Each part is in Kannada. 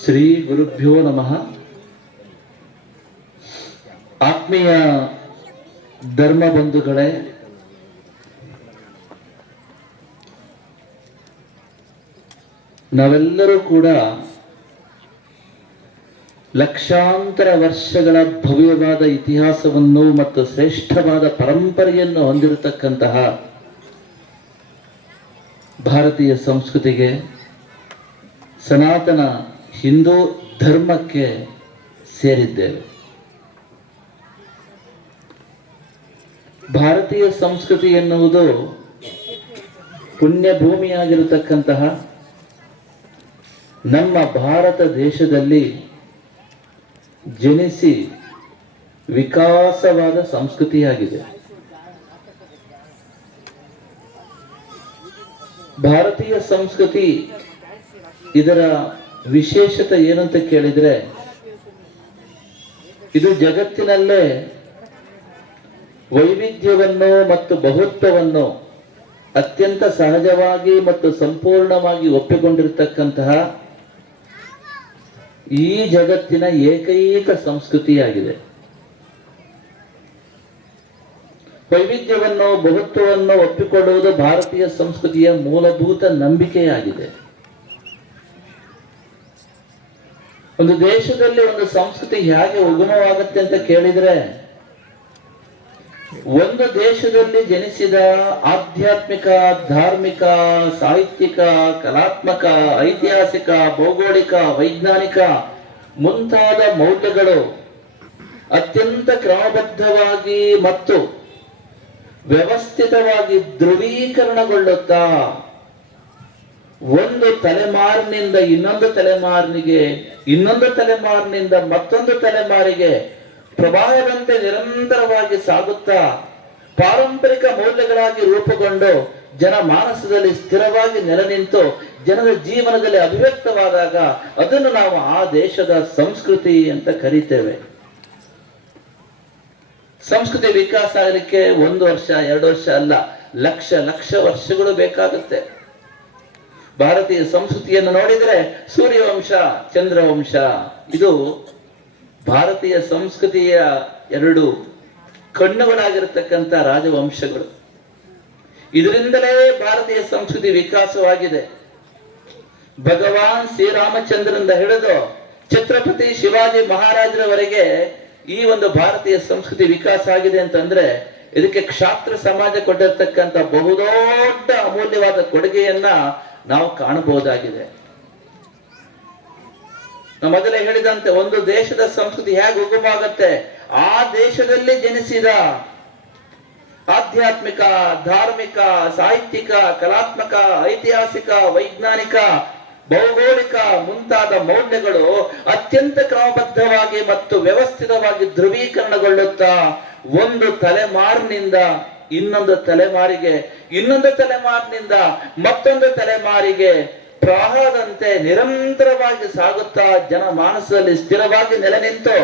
ಶ್ರೀ ಗುರುಭ್ಯೋ ನಮಃ. ಆತ್ಮೀಯ ಧರ್ಮ ಬಂಧುಗಳೇ, ನಾವೆಲ್ಲರೂ ಕೂಡ ಲಕ್ಷಾಂತರ ವರ್ಷಗಳ ಭವ್ಯವಾದ ಇತಿಹಾಸವನ್ನು ಮತ್ತು ಶ್ರೇಷ್ಠವಾದ ಪರಂಪರೆಯನ್ನು ಹೊಂದಿರತಕ್ಕಂತಹ ಭಾರತೀಯ ಸಂಸ್ಕೃತಿಗೆ, ಸನಾತನ ಹಿಂದೂ ಧರ್ಮಕ್ಕೆ ಸೇರಿದ್ದೇವೆ. ಭಾರತೀಯ ಸಂಸ್ಕೃತಿ ಎನ್ನುವುದು ಪುಣ್ಯಭೂಮಿಯಾಗಿರತಕ್ಕಂತಹ ನಮ್ಮ ಭಾರತ ದೇಶದಲ್ಲಿ ಜನಿಸಿ ವಿಕಾಸವಾದ ಸಂಸ್ಕೃತಿಯಾಗಿದೆ. ಭಾರತೀಯ ಸಂಸ್ಕೃತಿ ಇದರ ವಿಶೇಷತೆ ಏನಂತ ಕೇಳಿದ್ರೆ, ಇದು ಜಗತ್ತಿನಲ್ಲೇ ವೈವಿಧ್ಯವನ್ನು ಮತ್ತು ಬಹುತ್ವವನ್ನು ಅತ್ಯಂತ ಸಹಜವಾಗಿ ಮತ್ತು ಸಂಪೂರ್ಣವಾಗಿ ಒಪ್ಪಿಕೊಂಡಿರತಕ್ಕಂತಹ ಈ ಜಗತ್ತಿನ ಏಕೈಕ ಸಂಸ್ಕೃತಿಯಾಗಿದೆ. ವೈವಿಧ್ಯವನ್ನು ಬಹುತ್ವವನ್ನು ಒಪ್ಪಿಕೊಳ್ಳುವುದು ಭಾರತೀಯ ಸಂಸ್ಕೃತಿಯ ಮೂಲಭೂತ ನಂಬಿಕೆಯಾಗಿದೆ. ಒಂದು ದೇಶದಲ್ಲಿ ಒಂದು ಸಂಸ್ಕೃತಿ ಹೇಗೆ ಉಗಮವಾಗುತ್ತೆ ಅಂತ ಕೇಳಿದ್ರೆ, ಒಂದು ದೇಶದಲ್ಲಿ ಜನಿಸಿದ ಆಧ್ಯಾತ್ಮಿಕ, ಧಾರ್ಮಿಕ, ಸಾಹಿತ್ಯಿಕ, ಕಲಾತ್ಮಕ, ಐತಿಹಾಸಿಕ, ಭೌಗೋಳಿಕ, ವೈಜ್ಞಾನಿಕ ಮುಂತಾದ ಮೌಲ್ಯಗಳು ಅತ್ಯಂತ ಕ್ರಮಬದ್ಧವಾಗಿ ಮತ್ತು ವ್ಯವಸ್ಥಿತವಾಗಿ ಧ್ರುವೀಕರಣಗೊಳ್ಳುತ್ತಾ ಒಂದು ತಲೆಮಾರಿನಿಂದ ಇನ್ನೊಂದು ತಲೆಮಾರಿನಿಗೆ, ಇನ್ನೊಂದು ತಲೆಮಾರಿನಿಂದ ಮತ್ತೊಂದು ತಲೆಮಾರಿಗೆ ಪ್ರವಾಹದಂತೆ ನಿರಂತರವಾಗಿ ಸಾಗುತ್ತಾ ಪಾರಂಪರಿಕ ಮೌಲ್ಯಗಳಾಗಿ ರೂಪುಗೊಂಡು ಜನಮಾನಸದಲ್ಲಿ ಸ್ಥಿರವಾಗಿ ನೆಲೆ ನಿಂತು ಜನರ ಜೀವನದಲ್ಲಿ ಅಭಿವ್ಯಕ್ತವಾದಾಗ ಅದನ್ನು ನಾವು ಆ ದೇಶದ ಸಂಸ್ಕೃತಿ ಅಂತ ಕರೀತೇವೆ. ಸಂಸ್ಕೃತಿ ವಿಕಾಸ ಆಗಲಿಕ್ಕೆ 1 ವರ್ಷ 2 ವರ್ಷ ಅಲ್ಲ, ಲಕ್ಷ ಲಕ್ಷ ವರ್ಷಗಳು ಬೇಕಾಗುತ್ತೆ. ಭಾರತೀಯ ಸಂಸ್ಕೃತಿಯನ್ನು ನೋಡಿದರೆ ಸೂರ್ಯವಂಶ, ಚಂದ್ರವಂಶ ಇದು ಭಾರತೀಯ ಸಂಸ್ಕೃತಿಯ 2 ಕಣ್ಣುಗಳಾಗಿರತಕ್ಕಂಥ ರಾಜವಂಶಗಳು. ಇದರಿಂದಲೇ ಭಾರತೀಯ ಸಂಸ್ಕೃತಿ ವಿಕಾಸವಾಗಿದೆ. ಭಗವಾನ್ ಶ್ರೀರಾಮಚಂದ್ರನಿಂದ ಹಿಡಿದು ಛತ್ರಪತಿ ಶಿವಾಜಿ ಮಹಾರಾಜರವರೆಗೆ ಈ ಒಂದು ಭಾರತೀಯ ಸಂಸ್ಕೃತಿ ವಿಕಾಸ ಆಗಿದೆ ಅಂತಂದ್ರೆ ಇದಕ್ಕೆ ಕ್ಷಾತ್ರ ಸಮಾಜ ಕೊಟ್ಟಿರ್ತಕ್ಕಂಥ ಬಹುದೊಡ್ಡ ಅಮೂಲ್ಯವಾದ ಕೊಡುಗೆಯನ್ನ ನಾವು ಕಾಣಬಹುದಾಗಿದೆ. ನಾವು ಮೊದಲೇ ಹೇಳಿದಂತೆ ಒಂದು ದೇಶದ ಸಂಸ್ಕೃತಿ ಹೇಗೆ ಉಗಮವಾಗತ್ತೆ, ಆ ದೇಶದಲ್ಲಿ ಜನಿಸಿದ ಆಧ್ಯಾತ್ಮಿಕ, ಧಾರ್ಮಿಕ, ಸಾಹಿತ್ಯಿಕ, ಕಲಾತ್ಮಕ, ಐತಿಹಾಸಿಕ, ವೈಜ್ಞಾನಿಕ, ಭೌಗೋಳಿಕ ಮುಂತಾದ ಮೌಲ್ಯಗಳು ಅತ್ಯಂತ ಕ್ರಮಬದ್ಧವಾಗಿ ಮತ್ತು ವ್ಯವಸ್ಥಿತವಾಗಿ ಧ್ರುವೀಕರಣಗೊಳ್ಳುತ್ತಾ ಒಂದು ತಲೆಮಾರಿನಿಂದ ಇನ್ನೊಂದು ತಲೆಮಾರಿಗೆ, ಇನ್ನೊಂದು ತಲೆಮಾರಿನಿಂದ ಮತ್ತೊಂದು ತಲೆಮಾರಿಗೆ ಪ್ರವಾಹದಂತೆ ನಿರಂತರವಾಗಿ ಸಾಗುತ್ತಾ ಜನಮಾನಸದಲ್ಲಿ ಸ್ಥಿರವಾಗಿ ನೆಲೆ ನಿಂತು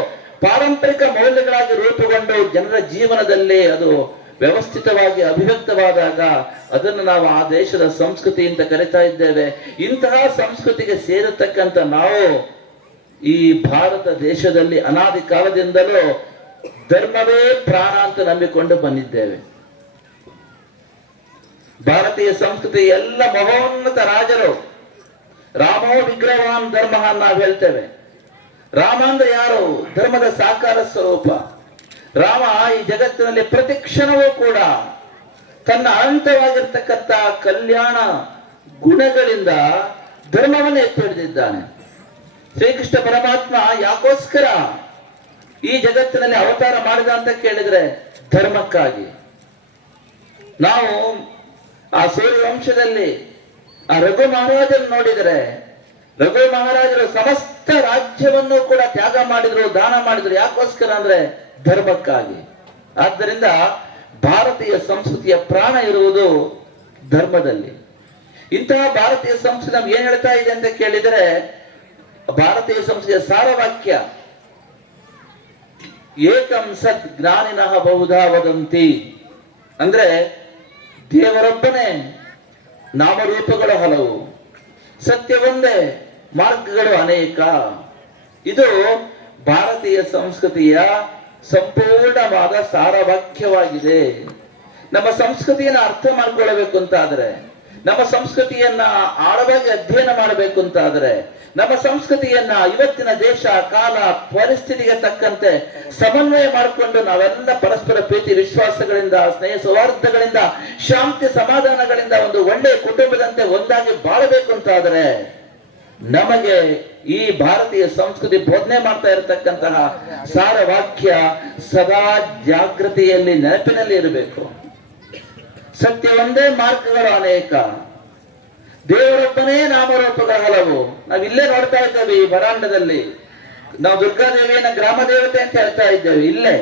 ಪಾರಂಪರಿಕ ಮೌಲ್ಯಗಳಾಗಿ ರೂಪುಗೊಂಡು ಜನರ ಜೀವನದಲ್ಲಿ ಅದು ವ್ಯವಸ್ಥಿತವಾಗಿ ಅಭಿವ್ಯಕ್ತವಾದಾಗ ಅದನ್ನು ನಾವು ಆ ದೇಶದ ಸಂಸ್ಕೃತಿ ಅಂತ ಕರಿತಾ ಇದ್ದೇವೆ. ಇಂತಹ ಸಂಸ್ಕೃತಿಗೆ ಸೇರತಕ್ಕಂಥ ನಾವು ಈ ಭಾರತ ದೇಶದಲ್ಲಿ ಅನಾದಿ ಕಾಲದಿಂದಲೂ ಧರ್ಮವೇ ಪ್ರಾಣ ಅಂತ ನಂಬಿಕೊಂಡು ಬಂದಿದ್ದೇವೆ. ಭಾರತೀಯ ಸಂಸ್ಕೃತಿ ಎಲ್ಲ ಮಹೋನ್ನತ ರಾಜರು ರಾಮೋ ವಿಗ್ರಹವಾನ್ ಧರ್ಮ ನಾವು ಹೇಳ್ತೇವೆ. ರಾಮ ಅಂದ್ರೆ ಯಾರು? ಧರ್ಮದ ಸಾಕಾರ ಸ್ವರೂಪ. ರಾಮ ಈ ಜಗತ್ತಿನಲ್ಲಿ ಪ್ರತಿ ಕ್ಷಣವೂ ಕೂಡ ತನ್ನ ಅನಂತವಾಗಿರ್ತಕ್ಕಂಥ ಕಲ್ಯಾಣ ಗುಣಗಳಿಂದ ಧರ್ಮವನ್ನು ಎತ್ತಿ ಹಿಡಿದಿದ್ದಾನೆ. ಶ್ರೀಕೃಷ್ಣ ಪರಮಾತ್ಮ ಯಾಕೋಸ್ಕರ ಈ ಜಗತ್ತಿನಲ್ಲಿ ಅವತಾರ ಮಾಡಿದ ಅಂತ ಕೇಳಿದ್ರೆ ಧರ್ಮಕ್ಕಾಗಿ. ನಾವು ಆ ಸೂರ್ಯವಂಶದಲ್ಲಿ ಆ ರಘು ಮಹಾರಾಜರು ನೋಡಿದರೆ, ರಘು ಮಹಾರಾಜರು ಸಮಸ್ತ ರಾಜ್ಯವನ್ನು ಕೂಡ ತ್ಯಾಗ ಮಾಡಿದ್ರು, ದಾನ ಮಾಡಿದ್ರು. ಯಾಕೋಸ್ಕರ ಅಂದ್ರೆ ಧರ್ಮಕ್ಕಾಗಿ. ಆದ್ದರಿಂದ ಭಾರತೀಯ ಸಂಸ್ಕೃತಿಯ ಪ್ರಾಣ ಇರುವುದು ಧರ್ಮದಲ್ಲಿ. ಇಂತಹ ಭಾರತೀಯ ಸಂಸ್ಕೃತಿ ನಮ್ಗೆ ಏನ್ ಹೇಳ್ತಾ ಇದೆ ಅಂತ ಕೇಳಿದರೆ, ಭಾರತೀಯ ಸಂಸ್ಕೃತಿಯ ಸಾರವಾಕ್ಯ ಏಕಂ ಸತ್ ಜ್ಞಾನಿನಃ ಬಹುಧಾ ವದಂತಿ ಅಂದ್ರೆ ದೇವರೊಬ್ಬನೇ, ನಾಮರೂಪಗಳು ಹಲವು, ಸತ್ಯವೊಂದೇ, ಮಾರ್ಗಗಳು ಅನೇಕ. ಇದು ಭಾರತೀಯ ಸಂಸ್ಕೃತಿಯ ಸಂಪೂರ್ಣವಾದ ಸಾರವಾಕ್ಯವಾಗಿದೆ. ನಮ್ಮ ಸಂಸ್ಕೃತಿಯನ್ನು ಅರ್ಥ ಮಾಡ್ಕೊಳ್ಬೇಕು ಅಂತಾದ್ರೆ, ನಮ್ಮ ಸಂಸ್ಕೃತಿಯನ್ನ ಆಳವಾಗಿ ಅಧ್ಯಯನ ಮಾಡಬೇಕು ಅಂತಾದ್ರೆ, ನಮ್ಮ ಸಂಸ್ಕೃತಿಯನ್ನ ಇವತ್ತಿನ ದೇಶ ಕಾಲ ಪರಿಸ್ಥಿತಿಗೆ ತಕ್ಕಂತೆ ಸಮನ್ವಯ ಮಾಡಿಕೊಂಡು ನಾವೆಲ್ಲ ಪರಸ್ಪರ ಪ್ರೀತಿ ವಿಶ್ವಾಸಗಳಿಂದ, ಸ್ನೇಹ ಸೌಹಾರ್ದಗಳಿಂದ, ಶಾಂತಿ ಸಮಾಧಾನಗಳಿಂದ ಒಂದು ಒಳ್ಳೆಯ ಕುಟುಂಬದಂತೆ ಒಂದಾಗಿ ಬಾಳಬೇಕು ಅಂತಾದ್ರೆ ನಮಗೆ ಈ ಭಾರತೀಯ ಸಂಸ್ಕೃತಿ ಬೋಧನೆ ಮಾಡ್ತಾ ಇರತಕ್ಕಂತಹ ಸಾರವಾಕ್ಯ ಸದಾ ಜಾಗೃತಿಯಲ್ಲಿ ನೆನಪಿನಲ್ಲಿ ಇರಬೇಕು. ಸತ್ಯ ಒಂದೇ, ಮಾರ್ಗಗಳು ಅನೇಕ, ದೇವರೊಬ್ಬನೇ ನಾಮರೂಪಗಳ ಹಲವು. ನಾವಿಲ್ಲೇ ನೋಡ್ತಾ ಇದ್ದೇವೆ ಈ ಬರಾಂಡದಲ್ಲಿ. ನಾವು ದುರ್ಗಾದೇವಿಯನ್ನ ಗ್ರಾಮ ದೇವತೆ ಅಂತ ಹೇಳ್ತಾ ಇದ್ದೇವೆ. ಇಲ್ಲೇ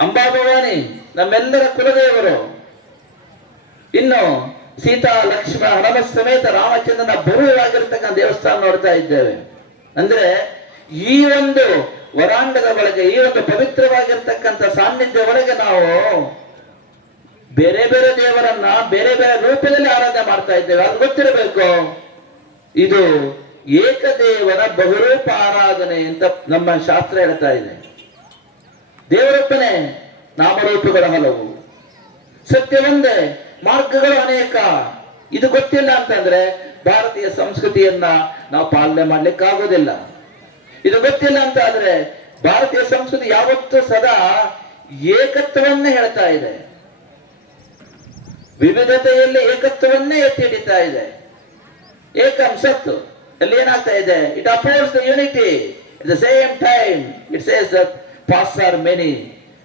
ಅಂಬಾಭವಾನಿ ನಮ್ಮೆಲ್ಲರ ಕುಲದೇವರು. ಇನ್ನು ಸೀತಾ ಲಕ್ಷ್ಮಣ ಹನುಮ ಸಮೇತ ರಾಮಚಂದ್ರನ ಭವ್ಯವಾಗಿರ್ತಕ್ಕಂಥ ದೇವಸ್ಥಾನ ನೋಡ್ತಾ ಇದ್ದೇವೆ. ಅಂದ್ರೆ ಈ ಒಂದು ವರಾಂಡದ ಒಳಗೆ, ಈ ಒಂದು ಪವಿತ್ರವಾಗಿರ್ತಕ್ಕಂಥ ಸಾನ್ನಿಧ್ಯ ಒಳಗೆ ನಾವು ಬೇರೆ ಬೇರೆ ದೇವರನ್ನ ಬೇರೆ ಬೇರೆ ರೂಪದಲ್ಲಿ ಆರಾಧನೆ ಮಾಡ್ತಾ ಇದ್ದೇವೆ. ಅದು ಗೊತ್ತಿರಬೇಕು. ಇದು ಏಕದೇವರ ಬಹುರೂಪ ಆರಾಧನೆ ಅಂತ ನಮ್ಮ ಶಾಸ್ತ್ರ ಹೇಳ್ತಾ ಇದೆ. ದೇವರೊಬ್ಬನೇ, ನಾಮರೂಪಗಳ ಹಲವು, ಸತ್ಯ ಒಂದೇ, ಮಾರ್ಗಗಳು ಅನೇಕ. ಇದು ಗೊತ್ತಿಲ್ಲ ಅಂತಂದ್ರೆ ಭಾರತೀಯ ಸಂಸ್ಕೃತಿಯನ್ನ ನಾವು ಪಾಲನೆ ಮಾಡ್ಲಿಕ್ಕಾಗೋದಿಲ್ಲ. ಇದು ಗೊತ್ತಿಲ್ಲ ಅಂತ ಆದ್ರೆ ಭಾರತೀಯ ಸಂಸ್ಕೃತಿ ಯಾವತ್ತೂ ಸದಾ ಏಕತ್ವವನ್ನೇ ಹೇಳ್ತಾ ಇದೆ, ವಿವಿಧತೆಯಲ್ಲಿ ಏಕತ್ವವನ್ನೇ ಎತ್ತಿ ಹಿಡಿತಾ ಇದೆ. ಏಕಂ ಸತ್ ಅಲ್ಲಿ ಏನಾಗ್ತಾ ಇದೆ? It oppose the unity. at the same time it says that paths are many.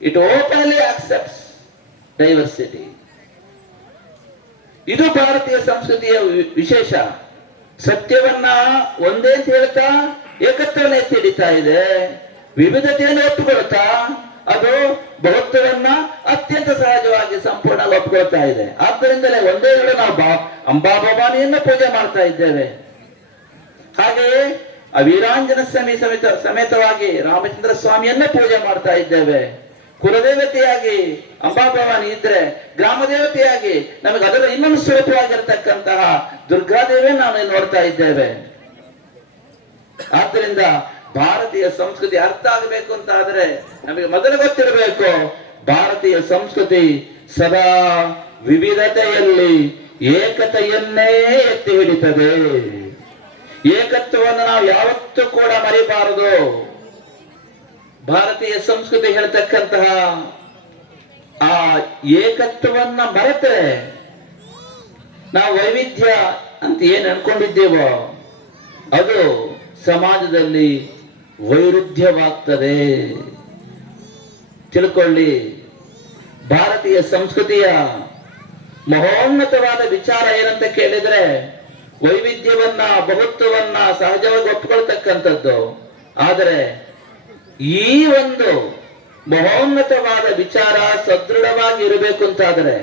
it openly accepts diversity. ಇದು ಭಾರತೀಯ ಸಂಸ್ಕೃತಿಯ ವಿಶೇಷ. ಸತ್ಯವನ್ನ ಒಂದೇ ಅಂತ ಹೇಳ್ತಾ ಏಕತ್ವವನ್ನು ಎತ್ತಿ ಹಿಡಿತಾ ಇದೆ, ವಿವಿಧತೆಯನ್ನು ಒಪ್ಪಿಕೊಳ್ತಾ ಅದು ಬಹುತ್ವವನ್ನ ಅತ್ಯಂತ ಸಹಜವಾಗಿ ಸಂಪೂರ್ಣ ಒಪ್ಪಿಕೊಳ್ತಾ ಇದೆ. ಆದ್ದರಿಂದಲೇ ಒಂದೇ ವೇಳೆ ನಾವು ಅಂಬಾಭವಾನಿಯನ್ನ ಪೂಜೆ ಮಾಡ್ತಾ ಇದ್ದೇವೆ. ಹಾಗೆಯೇ ವೀರಾಂಜನ ಸ್ವಾಮಿ ಸಮೇತವಾಗಿ ರಾಮಚಂದ್ರ ಸ್ವಾಮಿಯನ್ನ ಪೂಜೆ ಮಾಡ್ತಾ ಇದ್ದೇವೆ. ಕುಲದೇವತೆಯಾಗಿ ಅಂಬಾಭವಾನಿ ಇದ್ರೆ, ಗ್ರಾಮ ದೇವತೆಯಾಗಿ ನಮಗೆ ಅದರ ಇನ್ನೊಂದು ಸ್ವರೂಪವಾಗಿರ್ತಕ್ಕಂತಹ ದುರ್ಗಾದೇವಿಯನ್ನು ನಾವು ನೋಡ್ತಾ ಇದ್ದೇವೆ. ಆದ್ದರಿಂದ ಭಾರತೀಯ ಸಂಸ್ಕೃತಿ ಅರ್ಥ ಆಗಬೇಕು ಅಂತ ಆದ್ರೆ ನಮಗೆ ಮೊದಲು ಗೊತ್ತಿರಬೇಕು, ಭಾರತೀಯ ಸಂಸ್ಕೃತಿ ಸದಾ ವಿವಿಧತೆಯಲ್ಲಿ ಏಕತೆಯನ್ನೇ ಎತ್ತಿ ಹಿಡಿತದೆ. ಏಕತ್ವವನ್ನು ನಾವು ಯಾವತ್ತೂ ಕೂಡ ಮರಿಬಾರದು. ಭಾರತೀಯ ಸಂಸ್ಕೃತಿ ಹೇಳ್ತಕ್ಕಂತಹ ಆ ಏಕತ್ವವನ್ನ ಮರೆತರೆ ನಾವು ವೈವಿಧ್ಯ ಅಂತ ಏನ್ ಅನ್ಕೊಂಡಿದ್ದೇವೋ ಅದು ಸಮಾಜದಲ್ಲಿ ವೈರುಧ್ಯವಾಗ್ತದೆ. ತಿಳ್ಕೊಳ್ಳಿ, ಭಾರತೀಯ ಸಂಸ್ಕೃತಿಯ ಮಹೋನ್ನತವಾದ ವಿಚಾರ ಏನಂತ ಕೇಳಿದ್ರೆ ವೈವಿಧ್ಯವನ್ನ, ಬಹುತ್ವವನ್ನ ಸಹಜವಾಗಿ ಒಪ್ಪಿಕೊಳ್ತಕ್ಕಂಥದ್ದು. ಆದರೆ ಈ ಒಂದು ಮಹೋನ್ನತವಾದ ವಿಚಾರ ಸದೃಢವಾಗಿ ಇರಬೇಕು ಅಂತಾದರೆ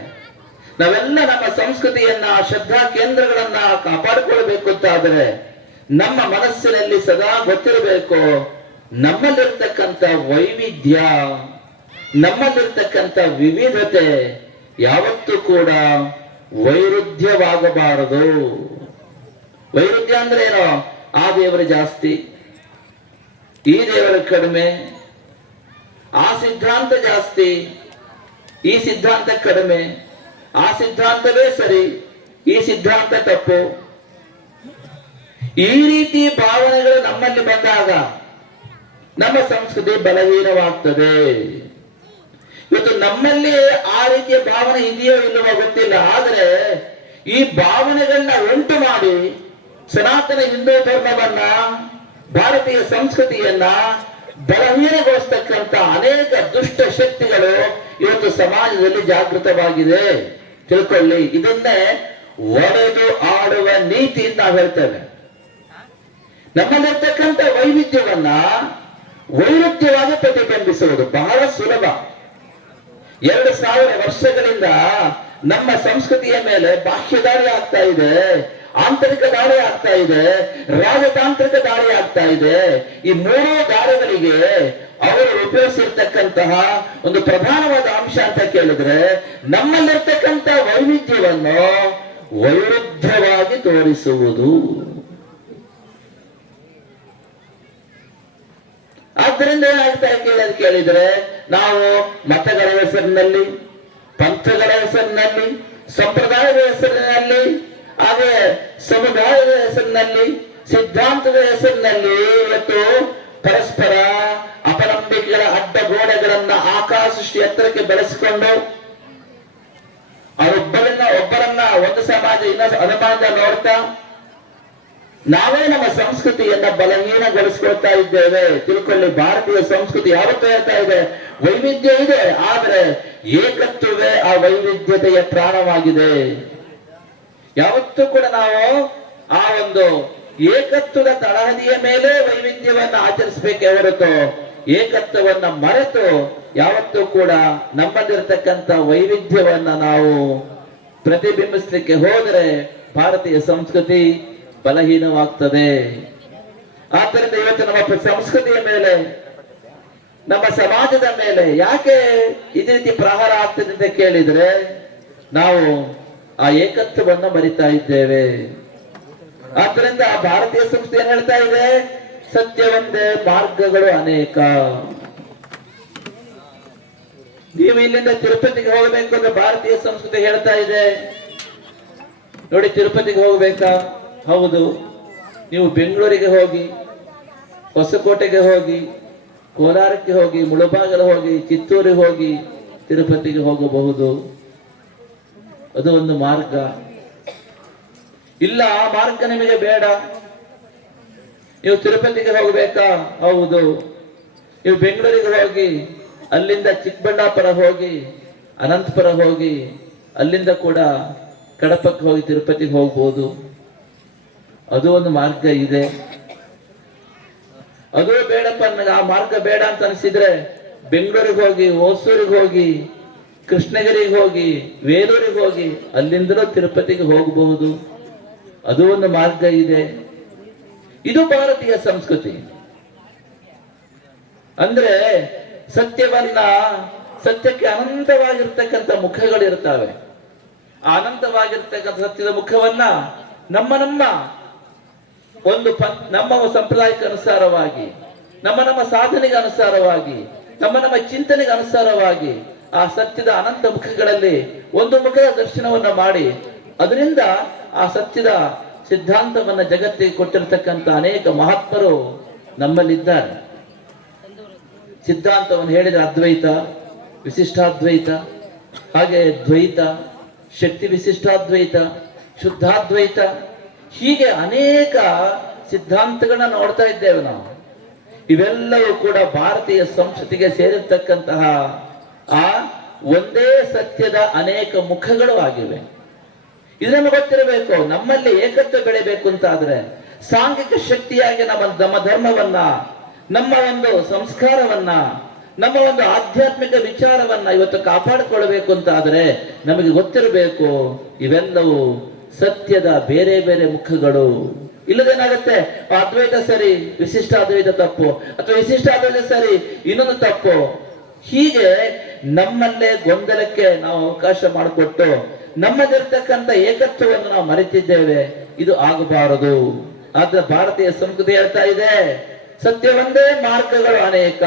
ನಾವೆಲ್ಲ ನಮ್ಮ ಸಂಸ್ಕೃತಿಯನ್ನ, ಶ್ರದ್ಧಾ ಕೇಂದ್ರಗಳನ್ನ ಕಾಪಾಡಿಕೊಳ್ಬೇಕು ಅಂತಾದರೆ ನಮ್ಮ ಮನಸ್ಸಿನಲ್ಲಿ ಸದಾ ಗೊತ್ತಿರಬೇಕು, ನಮ್ಮಲ್ಲಿರ್ತಕ್ಕಂಥ ವೈವಿಧ್ಯ, ನಮ್ಮಲ್ಲಿರ್ತಕ್ಕಂಥ ವಿವಿಧತೆ ಯಾವತ್ತೂ ಕೂಡ ವೈರುಧ್ಯವಾಗಬಾರದು. ವೈರುಧ್ಯ ಅಂದ್ರೆ ಏನೋ, ಆ ದೇವರು ಜಾಸ್ತಿ, ಈ ದೇವರು ಕಡಿಮೆ, ಆ ಸಿದ್ಧಾಂತ ಜಾಸ್ತಿ, ಈ ಸಿದ್ಧಾಂತ ಕಡಿಮೆ, ಆ ಸಿದ್ಧಾಂತವೇ ಸರಿ, ಈ ಸಿದ್ಧಾಂತ ತಪ್ಪು. ಈ ರೀತಿ ಭಾವನೆಗಳು ನಮ್ಮಲ್ಲಿ ಬಂದಾಗ ನಮ್ಮ ಸಂಸ್ಕೃತಿ ಬಲಹೀನವಾಗ್ತದೆ. ಇವತ್ತು ನಮ್ಮಲ್ಲಿ ಆ ರೀತಿಯ ಭಾವನೆ ಇದೆಯೋ ಇಲ್ಲವೋ ಗೊತ್ತಿಲ್ಲ, ಆದರೆ ಈ ಭಾವನೆಗಳನ್ನ ಉಂಟು ಮಾಡಿ ಸನಾತನ ಹಿಂದೂ ಧರ್ಮವನ್ನ, ಭಾರತೀಯ ಸಂಸ್ಕೃತಿಯನ್ನ ಬಲಹೀನಗೊಳಿಸ್ತಕ್ಕಂಥ ಅನೇಕ ದುಷ್ಟ ಶಕ್ತಿಗಳು ಇವತ್ತು ಸಮಾಜದಲ್ಲಿ ಜಾಗೃತವಾಗಿದೆ. ತಿಳ್ಕೊಳ್ಳಿ, ಇದನ್ನೇ ಒಡೆದು ಆಡುವ ನೀತಿ ಅಂತ ನಾವು ಹೇಳ್ತೇವೆ. ನಮ್ಮಲ್ಲಿರ್ತಕ್ಕಂಥ ವೈವಿಧ್ಯವನ್ನ ವೈರುಧ್ಯವಾಗಿ ಪ್ರತಿಬಿಂಬಿಸುವುದು ಬಹಳ ಸುಲಭ. 2000 ವರ್ಷಗಳಿಂದ ನಮ್ಮ ಸಂಸ್ಕೃತಿಯ ಮೇಲೆ ಬಾಹ್ಯ ದಾಳಿ ಆಗ್ತಾ ಇದೆ, ಆಂತರಿಕ ದಾಳಿ ಆಗ್ತಾ ಇದೆ, ರಾಜತಾಂತ್ರಿಕ ದಾಳಿ ಆಗ್ತಾ ಇದೆ. ಈ 3 ದಾಳಿಗಳಿಗೆ ಅವರು ಉಪಯೋಗಿಸಿರ್ತಕ್ಕಂತಹ ಒಂದು ಪ್ರಧಾನವಾದ ಅಂಶ ಅಂತ ಕೇಳಿದ್ರೆ ನಮ್ಮಲ್ಲಿರ್ತಕ್ಕಂಥ ವೈವಿಧ್ಯವನ್ನು ವೈರುಧ್ಯವಾಗಿ ತೋರಿಸುವುದು. ಆದ್ದರಿಂದ ಏನಾಗ್ತಾ ಕೇಳಿದ್ರೆ ನಾವು ಮತಗಳ ಹೆಸರಿನಲ್ಲಿ, ಪಂಥಗಳ ಹೆಸರಿನಲ್ಲಿ, ಸಂಪ್ರದಾಯದ ಹೆಸರಿನಲ್ಲಿ, ಹಾಗೆ ಸಮುದಾಯದ ಹೆಸರಿನಲ್ಲಿ, ಸಿದ್ಧಾಂತದ ಹೆಸರಿನಲ್ಲಿ ಇವತ್ತು ಪರಸ್ಪರ ಅಪನಂಬಿಕೆಗಳ ಅಡ್ಡಗೋಡೆಗಳನ್ನ ಆಕಾಶಷ್ಟು ಎತ್ತರಕ್ಕೆ ಬೆಳೆಸಿಕೊಂಡು ಒಬ್ಬರನ್ನ ಒಂದು ಸಮಾಜ ಇನ್ನೊಂದು ಅನುಮಾನ ನೋಡ್ತಾ ನಾವೇ ನಮ್ಮ ಸಂಸ್ಕೃತಿಯನ್ನ ಬಲಹೀನಗೊಳಿಸ್ಕೊಳ್ತಾ ಇದ್ದೇವೆ. ತಿಳ್ಕೊಳ್ಳಿ, ಭಾರತೀಯ ಸಂಸ್ಕೃತಿ ಯಾವತ್ತೂ ಹೇಳ್ತಾ ಇದೆ ವೈವಿಧ್ಯ ಇದೆ, ಆದ್ರೆ ಏಕತ್ವವೇ ಆ ವೈವಿಧ್ಯತೆಯ ಪ್ರಾಣವಾಗಿದೆ. ಯಾವತ್ತೂ ಕೂಡ ನಾವು ಆ ಒಂದು ಏಕತ್ವದ ತಳಹದಿಯ ಮೇಲೆ ವೈವಿಧ್ಯವನ್ನ ಆಚರಿಸಬೇಕೇ ಹೊರತು ಏಕತ್ವವನ್ನ ಮರೆತು ಯಾವತ್ತೂ ಕೂಡ ನಮ್ಮಲ್ಲಿರ್ತಕ್ಕಂಥ ವೈವಿಧ್ಯವನ್ನ ನಾವು ಪ್ರತಿಬಿಂಬಿಸ್ಲಿಕ್ಕೆ ಹೋದರೆ ಭಾರತೀಯ ಸಂಸ್ಕೃತಿ ಬಲಹೀನವಾಗ್ತದೆ. ಆದ್ದರಿಂದ ಇವತ್ತು ನಮ್ಮ ಸಂಸ್ಕೃತಿಯ ಮೇಲೆ, ನಮ್ಮ ಸಮಾಜದ ಮೇಲೆ ಯಾಕೆ ಇದೇ ರೀತಿ ಪ್ರಹಾರ ಆಗ್ತದೆ ಅಂತ ಕೇಳಿದ್ರೆ ನಾವು ಆ ಏಕತ್ವವನ್ನು ಮರಿತಾ ಇದ್ದೇವೆ. ಆದ್ದರಿಂದ ಆ ಭಾರತೀಯ ಸಂಸ್ಕೃತಿ ಏನ್ ಹೇಳ್ತಾ ಇದೆ, ಸತ್ಯವೊಂದೇ ಮಾರ್ಗಗಳು ಅನೇಕ. ನೀವು ಇಲ್ಲಿಂದ ತಿರುಪತಿಗೆ ಹೋಗಬೇಕು ಅಂದ್ರೆ ಭಾರತೀಯ ಸಂಸ್ಕೃತಿ ಹೇಳ್ತಾ ಇದೆ ನೋಡಿ, ತಿರುಪತಿಗೆ ಹೋಗ್ಬೇಕಾ? ಹೌದು. ನೀವು ಬೆಂಗಳೂರಿಗೆ ಹೋಗಿ, ಹೊಸಕೋಟೆಗೆ ಹೋಗಿ, ಕೋಲಾರಕ್ಕೆ ಹೋಗಿ, ಮುಳಬಾಗಲ ಹೋಗಿ, ಚಿತ್ತೂರಿಗೆ ಹೋಗಿ ತಿರುಪತಿಗೆ ಹೋಗಬಹುದು. ಅದು ಒಂದು ಮಾರ್ಗ. ಇಲ್ಲ, ಆ ಮಾರ್ಗ ನಿಮಗೆ ಬೇಡ, ನೀವು ತಿರುಪತಿಗೆ ಹೋಗ್ಬೇಕಾ? ಹೌದು. ನೀವು ಬೆಂಗಳೂರಿಗೆ ಹೋಗಿ, ಅಲ್ಲಿಂದ ಚಿಕ್ಕಬಳ್ಳಾಪುರ ಹೋಗಿ, ಅನಂತಪುರ ಹೋಗಿ, ಅಲ್ಲಿಂದ ಕೂಡ ಕಡಪಕ್ಕೆ ಹೋಗಿ ತಿರುಪತಿಗೆ ಹೋಗ್ಬೋದು. ಅದು ಒಂದು ಮಾರ್ಗ ಇದೆ. ಅದು ಬೇಡಪ್ಪ, ನನಗೆ ಆ ಮಾರ್ಗ ಬೇಡ ಅಂತ ಅನಿಸಿದ್ರೆ ಬೆಂಗಳೂರಿಗೆ ಹೋಗಿ, ಹೊಸೂರಿಗೆ ಹೋಗಿ, ಕೃಷ್ಣಗಿರಿಗೆ ಹೋಗಿ, ವೇಲೂರಿಗೆ ಹೋಗಿ, ಅಲ್ಲಿಂದಲೂ ತಿರುಪತಿಗೆ ಹೋಗಬಹುದು. ಅದು ಒಂದು ಮಾರ್ಗ ಇದೆ. ಇದು ಭಾರತೀಯ ಸಂಸ್ಕೃತಿ. ಅಂದ್ರೆ ಸತ್ಯಕ್ಕೆ ಅನಂತವಾಗಿರ್ತಕ್ಕಂಥ ಮುಖಗಳಿರ್ತವೆ. ಆ ಅನಂತವಾಗಿರ್ತಕ್ಕಂಥ ಸತ್ಯದ ಮುಖವನ್ನ ನಮ್ಮ ಒಂದು ನಮ್ಮ ಸಂಪ್ರದಾಯಕ್ಕೆ ಅನುಸಾರವಾಗಿ, ನಮ್ಮ ಸಾಧನೆಗೆ ಅನುಸಾರವಾಗಿ, ನಮ್ಮ ಚಿಂತನೆಗೆ ಅನುಸಾರವಾಗಿ ಆ ಸತ್ಯದ ಅನಂತ ಮುಖಗಳಲ್ಲಿ ಒಂದು ಮುಖದ ದರ್ಶನವನ್ನ ಮಾಡಿ ಅದರಿಂದ ಆ ಸತ್ಯದ ಸಿದ್ಧಾಂತವನ್ನ ಜಗತ್ತಿಗೆ ಕೊಟ್ಟಿರತಕ್ಕಂಥ ಅನೇಕ ಮಹಾತ್ಮರು ನಮ್ಮಲ್ಲಿದ್ದಾರೆ. ಸಿದ್ಧಾಂತವನ್ನು ಹೇಳಿದ್ರೆ ಅದ್ವೈತ, ವಿಶಿಷ್ಟಾದ್ವೈತ, ಹಾಗೆ ದ್ವೈತ, ಶಕ್ತಿ ವಿಶಿಷ್ಟಾದ್ವೈತ, ಶುದ್ಧಾದ್ವೈತ, ಹೀಗೆ ಅನೇಕ ಸಿದ್ಧಾಂತಗಳನ್ನ ನೋಡ್ತಾ ಇದ್ದೇವೆ ನಾವು. ಇವೆಲ್ಲವೂ ಕೂಡ ಭಾರತೀಯ ಸಂಸ್ಕೃತಿಗೆ ಸೇರಿರ್ತಕ್ಕಂತಹ ಆ ಒಂದೇ ಸತ್ಯದ ಅನೇಕ ಮುಖಗಳು ಆಗಿವೆ. ಇದನ್ನು ಗೊತ್ತಿರಬೇಕು. ನಮ್ಮಲ್ಲಿ ಏಕತ್ವ ಬೆಳೆಬೇಕು ಅಂತ ಆದ್ರೆ ಸಾಂಘಿಕ ಶಕ್ತಿಯಾಗಿ ನಮ್ಮ ಧರ್ಮವನ್ನ, ನಮ್ಮ ಒಂದು ಸಂಸ್ಕಾರವನ್ನ, ನಮ್ಮ ಒಂದು ಆಧ್ಯಾತ್ಮಿಕ ವಿಚಾರವನ್ನ ಇವತ್ತು ಕಾಪಾಡಿಕೊಳ್ಳಬೇಕು ಅಂತ ಆದ್ರೆ ನಮಗೆ ಗೊತ್ತಿರಬೇಕು ಇವೆಲ್ಲವೂ ಸತ್ಯದ ಬೇರೆ ಬೇರೆ ಮುಖಗಳು. ಇಲ್ಲದೇನಾಗುತ್ತೆ, ಅದ್ವೈತ ಸರಿ, ವಿಶಿಷ್ಟ ಅದ್ವೈತ ತಪ್ಪು, ಅಥವಾ ವಿಶಿಷ್ಟ ಅದ್ವೈತ ಸರಿ, ಇನ್ನೊಂದು ತಪ್ಪು. ಹೀಗೆ ನಮ್ಮಲ್ಲೇ ಗೊಂದಲಕ್ಕೆ ನಾವು ಅವಕಾಶ ಮಾಡಿಕೊಟ್ಟು ನಮ್ಮಲ್ಲಿರ್ತಕ್ಕಂಥ ಏಕತ್ವವನ್ನು ನಾವು ಮರೆತಿದ್ದೇವೆ. ಇದು ಆಗಬಾರದು. ಆದ್ರೆ ಭಾರತೀಯ ಸಂಸ್ಕೃತಿ ಹೇಳ್ತಾ ಇದೆ ಸತ್ಯವೊಂದೇ ಮಾರ್ಗಗಳು ಅನೇಕ.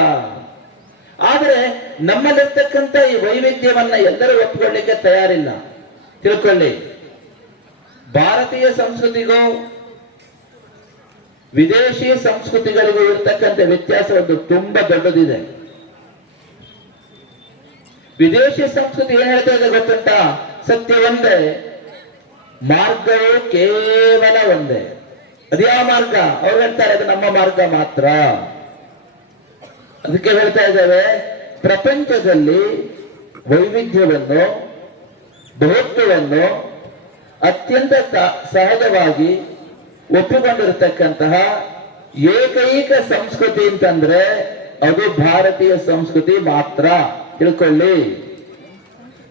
ಆದ್ರೆ ನಮ್ಮಲ್ಲಿರ್ತಕ್ಕಂಥ ಈ ವೈವಿಧ್ಯವನ್ನ ಎಲ್ಲರೂ ಒಪ್ಪಿಕೊಳ್ಳಿಕ್ಕೆ ತಯಾರಿಲ್ಲ. ತಿಳ್ಕೊಳ್ಳಿ, ಭಾರತೀಯ ಸಂಸ್ಕೃತಿಗೂ ವಿದೇಶಿ ಸಂಸ್ಕೃತಿಗಳಿಗೂ ಇರತಕ್ಕಂಥ ವ್ಯತ್ಯಾಸ ಒಂದು ತುಂಬಾ ದೊಡ್ಡದಿದೆ. ವಿದೇಶಿ ಸಂಸ್ಕೃತಿ ಏನ್ ಹೇಳ್ತಾ ಇದೆ ಗೊತ್ತುಂಟ? ಸತ್ಯ ಒಂದೇ, ಮಾರ್ಗವು ಕೇವಲ ಒಂದೇ. ಅದ್ಯಾ ಮಾರ್ಗ? ಅವ್ರು ಹೇಳ್ತಾರೆ ಅದು ನಮ್ಮ ಮಾರ್ಗ ಮಾತ್ರ. ಅದಕ್ಕೆ ಹೇಳ್ತಾ ಇದ್ದಾರೆ ಪ್ರಪಂಚದಲ್ಲಿ ವೈವಿಧ್ಯವನ್ನು, ಬಹುತ್ವವನ್ನು ಅತ್ಯಂತ ಸಹಜವಾಗಿ ಒಪ್ಪಿಕೊಂಡಿರತಕ್ಕಂತಹ ಏಕೈಕ ಸಂಸ್ಕೃತಿ ಅಂತಂದ್ರೆ ಅದು ಭಾರತೀಯ ಸಂಸ್ಕೃತಿ ಮಾತ್ರ. ತಿಳ್ಕೊಳ್ಳಿ,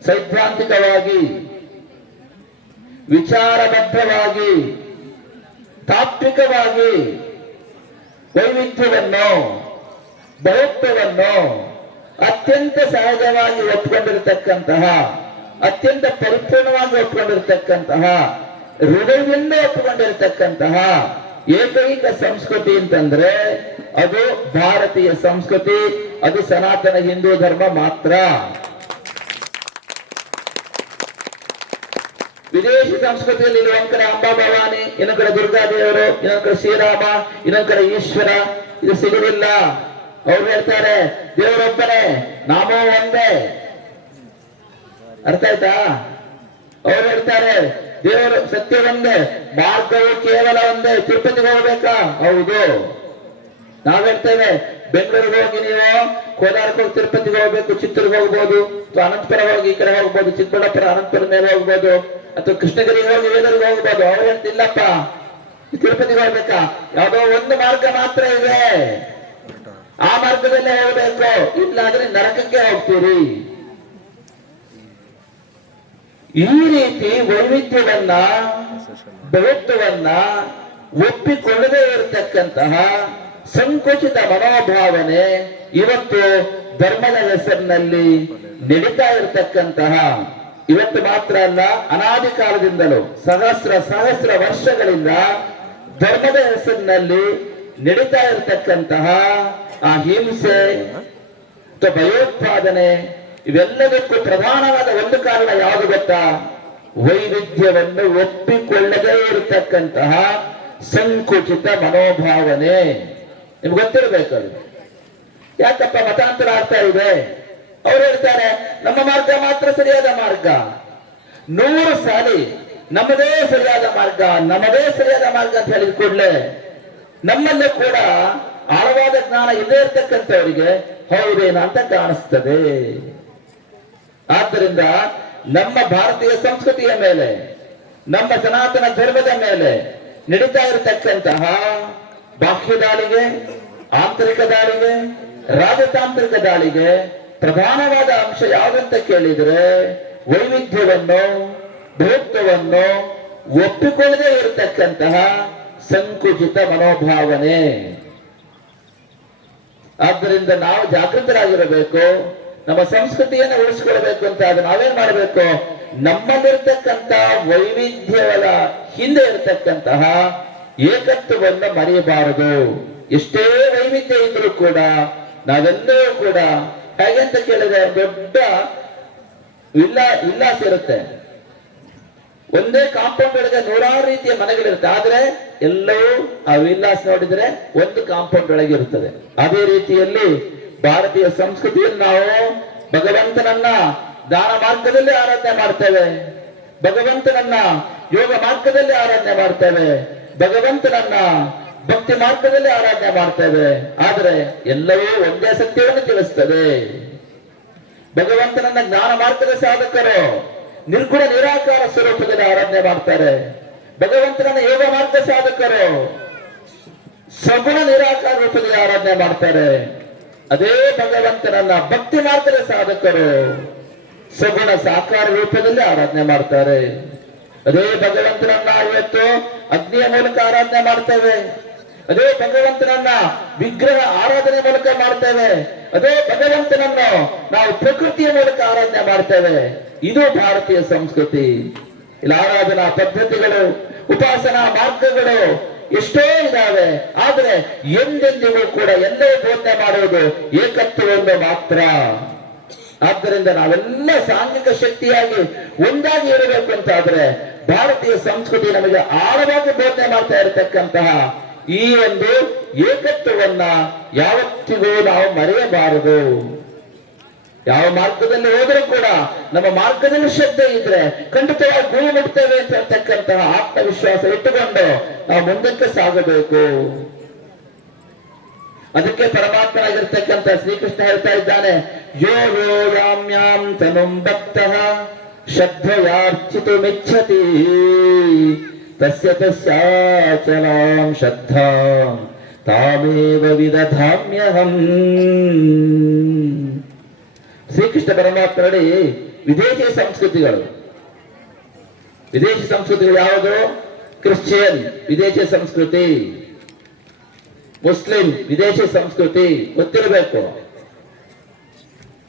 ಸೈದ್ಧಾಂತಿಕವಾಗಿ, ವಿಚಾರಬದ್ಧವಾಗಿ, ತಾತ್ವಿಕವಾಗಿ ವೈವಿಧ್ಯವನ್ನು, ಬಹುತ್ವವನ್ನು ಅತ್ಯಂತ ಸಹಜವಾಗಿ ಒಪ್ಪಿಕೊಂಡಿರತಕ್ಕಂತಹ, ಅತ್ಯಂತ ಪರಿಪೂರ್ಣವಾಗಿ ಒಪ್ಪಿಕೊಂಡಿರತಕ್ಕಂತಹ ಹೃದಯದಿಂದ ಒಪ್ಪಿಕೊಂಡಿರ್ತಕ್ಕಂತಹ ಏಕೈಕ ಸಂಸ್ಕೃತಿ ಅಂತಂದ್ರೆ ಅದು ಭಾರತೀಯ ಸಂಸ್ಕೃತಿ, ಅದು ಸನಾತನ ಹಿಂದೂ ಧರ್ಮ ಮಾತ್ರ. ವಿದೇಶಿ ಸಂಸ್ಕೃತಿಯಲ್ಲಿ ಒಂದ್ ಕಡೆ ಅಂಬಾ ಭವಾನಿ, ಇನ್ನೊಂದ್ ಕಡೆ ದುರ್ಗಾದೇವರು, ಇನ್ನೊಂದ್ ಕಡೆ ಶ್ರೀರಾಮ, ಇನ್ನೊಂದ್ ಕಡೆ ಈಶ್ವರ, ಇದು ಸಿಗುದಿಲ್ಲ. ಅವ್ರು ಹೇಳ್ತಾರೆ ದೇವರೊಬ್ಬನೇ, ನಾಮೋ ಒಂದೇ. ಅರ್ಥ ಆಯ್ತಾ? ಅವ್ರು ಹೇಳ್ತಾರೆ ದೇವರು ಸತ್ಯ ಒಂದೇ, ಮಾರ್ಗವು ಕೇವಲ ಒಂದೇ. ತಿರುಪತಿಗೆ ಹೋಗ್ಬೇಕಾ? ಹೌದು. ನಾವ್ ಹೇಳ್ತೇವೆ ಬೆಂಗಳೂರಿಗೆ ಹೋಗಿ ನೀವು ಕೋಲಾರಕ್ಕೆ ಹೋಗಿ ತಿರುಪತಿಗೆ ಹೋಗ್ಬೇಕು, ಚಿತ್ತೂರಿಗೆ ಹೋಗ್ಬೋದು, ಅಥವಾ ಅನಂತಪುರ ಹೋಗಿ ಈ ಕಡೆ ಹೋಗ್ಬೋದು, ಚಿಕ್ಕಬಳ್ಳಾಪುರ ಅನಂತಪುರ ಮೇಲೆ ಹೋಗ್ಬೋದು, ಅಥವಾ ಕೃಷ್ಣಗಿರಿಗೆ ಹೋಗಿ ವೇದರಿಗೆ ಹೋಗ್ಬೋದು. ಅವ್ರು ಹೇಳ್ತಿಲ್ಲಪ್ಪ ತಿರುಪತಿಗೆ ಹೋಗ್ಬೇಕಾ? ಯಾವ್ದೋ ಒಂದು ಮಾರ್ಗ ಮಾತ್ರ ಇದೆ, ಆ ಮಾರ್ಗದಲ್ಲೇ ಹೋಗ್ಬೇಕು, ಇಲ್ಲಾಂದ್ರೆ ನರಕಕ್ಕೆ ಹೋಗ್ತೀರಿ. ಈ ರೀತಿ ವೈವಿಧ್ಯವನ್ನ, ಬಹುತ್ವವನ್ನ ಒಪ್ಪಿಕೊಳ್ಳದೇ ಇರತಕ್ಕಂತಹ ಸಂಕುಚಿತ ಮನೋಭಾವನೆ ಇವತ್ತು ಧರ್ಮದ ಹೆಸರಿನಲ್ಲಿ ನಡೀತಾ ಇರತಕ್ಕಂತಹ, ಇವತ್ತು ಮಾತ್ರ ಅಲ್ಲ ಅನಾದಿ ಕಾಲದಿಂದಲೂ ಸಹಸ್ರ ವರ್ಷಗಳಿಂದ ಧರ್ಮದ ಹೆಸರಿನಲ್ಲಿ ನಡೀತಾ ಇರತಕ್ಕಂತಹ ಆ ಹಿಂಸೆ, ಭಯೋತ್ಪಾದನೆ, ಇವೆಲ್ಲದಕ್ಕೂ ಪ್ರಧಾನವಾದ ಒಂದು ಕಾರಣ ಯಾವುದು ಗೊತ್ತಾ? ವೈವಿಧ್ಯವನ್ನು ಒಪ್ಪಿಕೊಳ್ಳದೇ ಇರತಕ್ಕಂತಹ ಸಂಕುಚಿತ ಮನೋಭಾವನೆ. ನಿಮ್ಗೆ ಗೊತ್ತಿರಬೇಕು ಅದು. ಯಾಕಪ್ಪ ಮತಾಂತರ ಆಗ್ತಾ ಇದೆ? ಅವ್ರು ಹೇಳ್ತಾರೆ ನಮ್ಮ ಮಾರ್ಗ ಮಾತ್ರ ಸರಿಯಾದ ಮಾರ್ಗ. 100 ಸಾಲಿ ನಮ್ಮದೇ ಸರಿಯಾದ ಮಾರ್ಗ, ನಮ್ಮದೇ ಸರಿಯಾದ ಮಾರ್ಗ ಅಂತ ಹೇಳಿದ ಕೂಡಲೇ ನಮ್ಮಲ್ಲೇ ಕೂಡ ಆಳವಾದ ಜ್ಞಾನ ಇಲ್ಲೇ ಇರ್ತಕ್ಕಂಥವರಿಗೆ ಹೌದೇನ ಅಂತ ಕಾಣಿಸ್ತದೆ. ಆದ್ದರಿಂದ ನಮ್ಮ ಭಾರತೀಯ ಸಂಸ್ಕೃತಿಯ ಮೇಲೆ, ನಮ್ಮ ಸನಾತನ ಧರ್ಮದ ಮೇಲೆ ನಡೀತಾ ಇರತಕ್ಕಂತಹ ಬಾಹ್ಯ ದಾಳಿಗೆ, ಆಂತರಿಕ ದಾಳಿಗೆ, ರಾಜತಾಂತ್ರಿಕ ದಾಳಿಗೆ ಪ್ರಧಾನವಾದ ಅಂಶ ಯಾವುದಂತ ಕೇಳಿದ್ರೆ ವೈವಿಧ್ಯವನ್ನು, ಬಹುತ್ವವನ್ನು ಒಪ್ಪಿಕೊಳ್ಳದೇ ಇರತಕ್ಕಂತಹ ಸಂಕುಚಿತ ಮನೋಭಾವನೆ. ಆದ್ದರಿಂದ ನಾವು ಜಾಗೃತರಾಗಿರಬೇಕು. ನಮ್ಮ ಸಂಸ್ಕೃತಿಯನ್ನು ಉಳಿಸ್ಕೊಳ್ಬೇಕು ಅಂತ ಆದ್ರೆ ನಾವೇನ್ ಮಾಡಬೇಕು? ನಮ್ಮಲ್ಲಿರ್ತಕ್ಕಂಥ ವೈವಿಧ್ಯಗಳ ಹಿಂದೆ ಇರತಕ್ಕಂತಹ ಏಕತ್ವವನ್ನು ಮರೆಯಬಾರದು. ಎಷ್ಟೇ ವೈವಿಧ್ಯ ಇದ್ರೂ ಕೂಡ ನಾವೆಲ್ಲರೂ ಕೂಡ ಹೇಗೆ ಅಂತ ಕೇಳಿದ್ರೆ ದೊಡ್ಡ ವಿಲ್ಲಾಸ ಇರುತ್ತೆ. ಒಂದೇ ಕಾಂಪೌಂಡ್ ಒಳಗೆ 100 ರೀತಿಯ ಮನೆಗಳಿರುತ್ತೆ, ಆದ್ರೆ ಎಲ್ಲವೂ ಆ ವಿಲ್ಲಾಸ್ ನೋಡಿದ್ರೆ ಒಂದು ಕಾಂಪೌಂಡ್ ಒಳಗೆ ಇರುತ್ತದೆ. ಅದೇ ರೀತಿಯಲ್ಲಿ ಭಾರತೀಯ ಸಂಸ್ಕೃತಿಯಲ್ಲಿ ನಾವು ಭಗವಂತನನ್ನ ದಾನ ಮಾರ್ಗದಲ್ಲಿ ಆರಾಧನೆ ಮಾಡ್ತೇವೆ, ಭಗವಂತನನ್ನ ಯೋಗ ಮಾರ್ಗದಲ್ಲಿ ಆರಾಧನೆ ಮಾಡ್ತೇವೆ, ಭಗವಂತನನ್ನ ಭಕ್ತಿ ಮಾರ್ಗದಲ್ಲಿ ಆರಾಧನೆ ಮಾಡ್ತೇವೆ. ಆದ್ರೆ ಎಲ್ಲವೂ ಒಂದೇ ಸತ್ಯವನ್ನು ತಿಳಿಸ್ತದೆ. ಭಗವಂತನನ್ನ ಜ್ಞಾನ ಮಾರ್ಗದ ಸಾಧಕರು ನಿರ್ಗುಣ ನಿರಾಕಾರ ಸ್ವರೂಪದಲ್ಲಿ ಆರಾಧನೆ ಮಾಡ್ತಾರೆ. ಭಗವಂತನನ್ನ ಯೋಗ ಮಾರ್ಗ ಸಾಧಕರು ಸಗುಣ ನಿರಾಕಾರ ರೂಪದಲ್ಲಿ ಆರಾಧನೆ ಮಾಡ್ತಾರೆ. ಅದೇ ಭಗವಂತನನ್ನ ಭಕ್ತಿ ಮಾರ್ಗದ ಸಾಧಕರು ಸಗುಣ ಸಾಕಾರ ರೂಪದಲ್ಲಿ ಆರಾಧನೆ ಮಾಡ್ತಾರೆ. ಅದೇ ಭಗವಂತನನ್ನ ಇವತ್ತು ಅಗ್ನಿಯ ಮೂಲಕ ಆರಾಧನೆ ಮಾಡ್ತೇವೆ, ಅದೇ ಭಗವಂತನನ್ನ ವಿಗ್ರಹ ಆರಾಧನೆ ಮೂಲಕ ಮಾಡ್ತೇವೆ, ಅದೇ ಭಗವಂತನನ್ನು ನಾವು ಪ್ರಕೃತಿಯ ಮೂಲಕ ಆರಾಧನೆ ಮಾಡ್ತೇವೆ. ಇದು ಭಾರತೀಯ ಸಂಸ್ಕೃತಿ. ಇಲ್ಲಿ ಆರಾಧನಾ ಪದ್ಧತಿಗಳು, ಉಪಾಸನಾ ಮಾರ್ಗಗಳು ಎಷ್ಟೋ ಇದಾವೆ, ಆದ್ರೆ ಎಂದೆಂದಿಗೂ ಕೂಡ ಎಲ್ಲವೂ ಬೋಧನೆ ಮಾಡುವುದು ಏಕತ್ವವನ್ನು ಮಾತ್ರ. ಆದ್ದರಿಂದ ನಾವೆಲ್ಲ ಸಾಂಘಿಕ ಶಕ್ತಿಯಾಗಿ ಒಂದಾಗಿ ಇರಬೇಕು ಅಂತಾದ್ರೆ ಭಾರತೀಯ ಸಂಸ್ಕೃತಿ ನಮಗೆ ಆಳವಾಗಿ ಬೋಧನೆ ಮಾಡ್ತಾ ಇರತಕ್ಕಂತಹ ಈ ಒಂದು ಏಕತ್ವವನ್ನ ಯಾವತ್ತಿಗೂ ನಾವು ಮರೆಯಬಾರದು. ಯಾವ ಮಾರ್ಗದಲ್ಲಿ ಹೋದರೂ ಕೂಡ ನಮ್ಮ ಮಾರ್ಗದಲ್ಲಿ ಶ್ರದ್ಧೆ ಇದ್ರೆ ಖಂಡಿತವಾಗಿ ಗುರಿ ಮುಟ್ತೇವೆ ಅಂತ ಹೇಳ್ತಕ್ಕಂತಹ ಆತ್ಮವಿಶ್ವಾಸ ಇಟ್ಟುಕೊಂಡು ನಾವು ಮುಂದಕ್ಕೆ ಸಾಗಬೇಕು. ಅದಕ್ಕೆ ಪರಮಾತ್ಮನಾಗಿರ್ತಕ್ಕಂಥ ಶ್ರೀಕೃಷ್ಣ ಹೇಳ್ತಾ ಇದ್ದಾನೆ, ಯೋ ಯೋ ಯಾಮ್ಯಾಂ ತನುಂ ಭಕ್ತಃ ಶ್ರದ್ಧಯಾರ್ಚಿತುಮಿಚ್ಛತಿ ತಸ್ಯ ತಸ್ಯಾಚಲಾಂ ಶ್ರದ್ಧಾಂ ತಾಮೇವ ವಿದಧಾಮ್ಯಹಂ. ಶ್ರೀಕೃಷ್ಣ ಪರಮಾತ್ಮ ನೋಡಿ, ವಿದೇಶಿ ಸಂಸ್ಕೃತಿಗಳು ಯಾವುದು? ಕ್ರಿಶ್ಚಿಯನ್ ವಿದೇಶಿ ಸಂಸ್ಕೃತಿ, ಮುಸ್ಲಿಂ ವಿದೇಶಿ ಸಂಸ್ಕೃತಿ ಗೊತ್ತಿರಬೇಕು.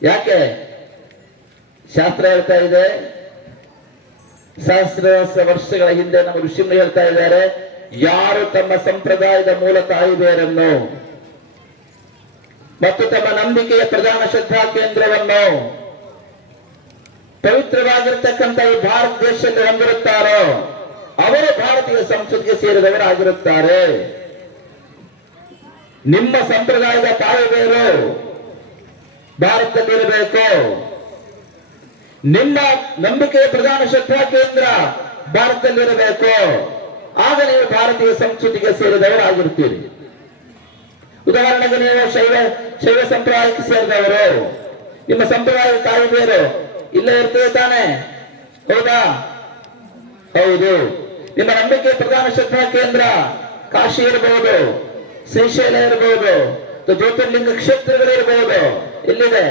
ಯಾಕೆ? ಶಾಸ್ತ್ರ ಹೇಳ್ತಾ ಇದೆ, ಸಹಸ್ರ ವರ್ಷಗಳ ಹಿಂದೆ ನಮ್ಮ ಋಷಿಗಳು ಹೇಳ್ತಾ ಇದ್ದಾರೆ, ಯಾರು ತಮ್ಮ ಸಂಪ್ರದಾಯದ ಮೂಲ ತಾಯಿ ಬೇರನ್ನು ಮತ್ತು ತಮ್ಮ ನಂಬಿಕೆಯ ಪ್ರಧಾನ ಶ್ರದ್ಧಾ ಕೇಂದ್ರವನ್ನು ಪವಿತ್ರವಾಗಿರ್ತಕ್ಕಂಥ ಈ ಭಾರತ ದೇಶದಲ್ಲಿ ಹೊಂದಿರುತ್ತಾರೋ ಅವರು ಭಾರತೀಯ ಸಂಸ್ಕೃತಿಗೆ ಸೇರಿದವರಾಗಿರುತ್ತಾರೆ. ನಿಮ್ಮ ಸಂಪ್ರದಾಯದ ತಾಯಿ ಬೇರು ಭಾರತದಲ್ಲಿರಬೇಕು, ನಿಮ್ಮ ನಂಬಿಕೆಯ ಪ್ರಧಾನ ಶ್ರದ್ಧಾ ಕೇಂದ್ರ ಭಾರತದಲ್ಲಿರಬೇಕು, ಆಗ ನೀವು ಭಾರತೀಯ ಸಂಸ್ಕೃತಿಗೆ ಸೇರಿದವರಾಗಿರ್ತೀರಿ. ಉದಾಹರಣೆಗೆ ನೀವು ಶೈವ ಸಂಪ್ರದಾಯಕ್ಕೆ ಸೇರಿದವರು, ನಿಮ್ಮ ಸಂಪ್ರದಾಯದ ತಾಯಿ ಬೇರು ಇಲ್ಲೇ ಇರ್ತದೆ ತಾನೆ, ಹೌದಾ? ಹೌದು. ನಿಮ್ಮ ನಂಬಿಕೆ ಪ್ರಧಾನ ಶ್ರದ್ಧಾ ಕೇಂದ್ರ ಕಾಶಿ ಇರಬಹುದು, ಶ್ರೀಶೈಲ ಇರಬಹುದು, ಜ್ಯೋತಿರ್ಲಿಂಗ ಕ್ಷೇತ್ರಗಳಿರಬಹುದು, ಎಲ್ಲಿದೆ?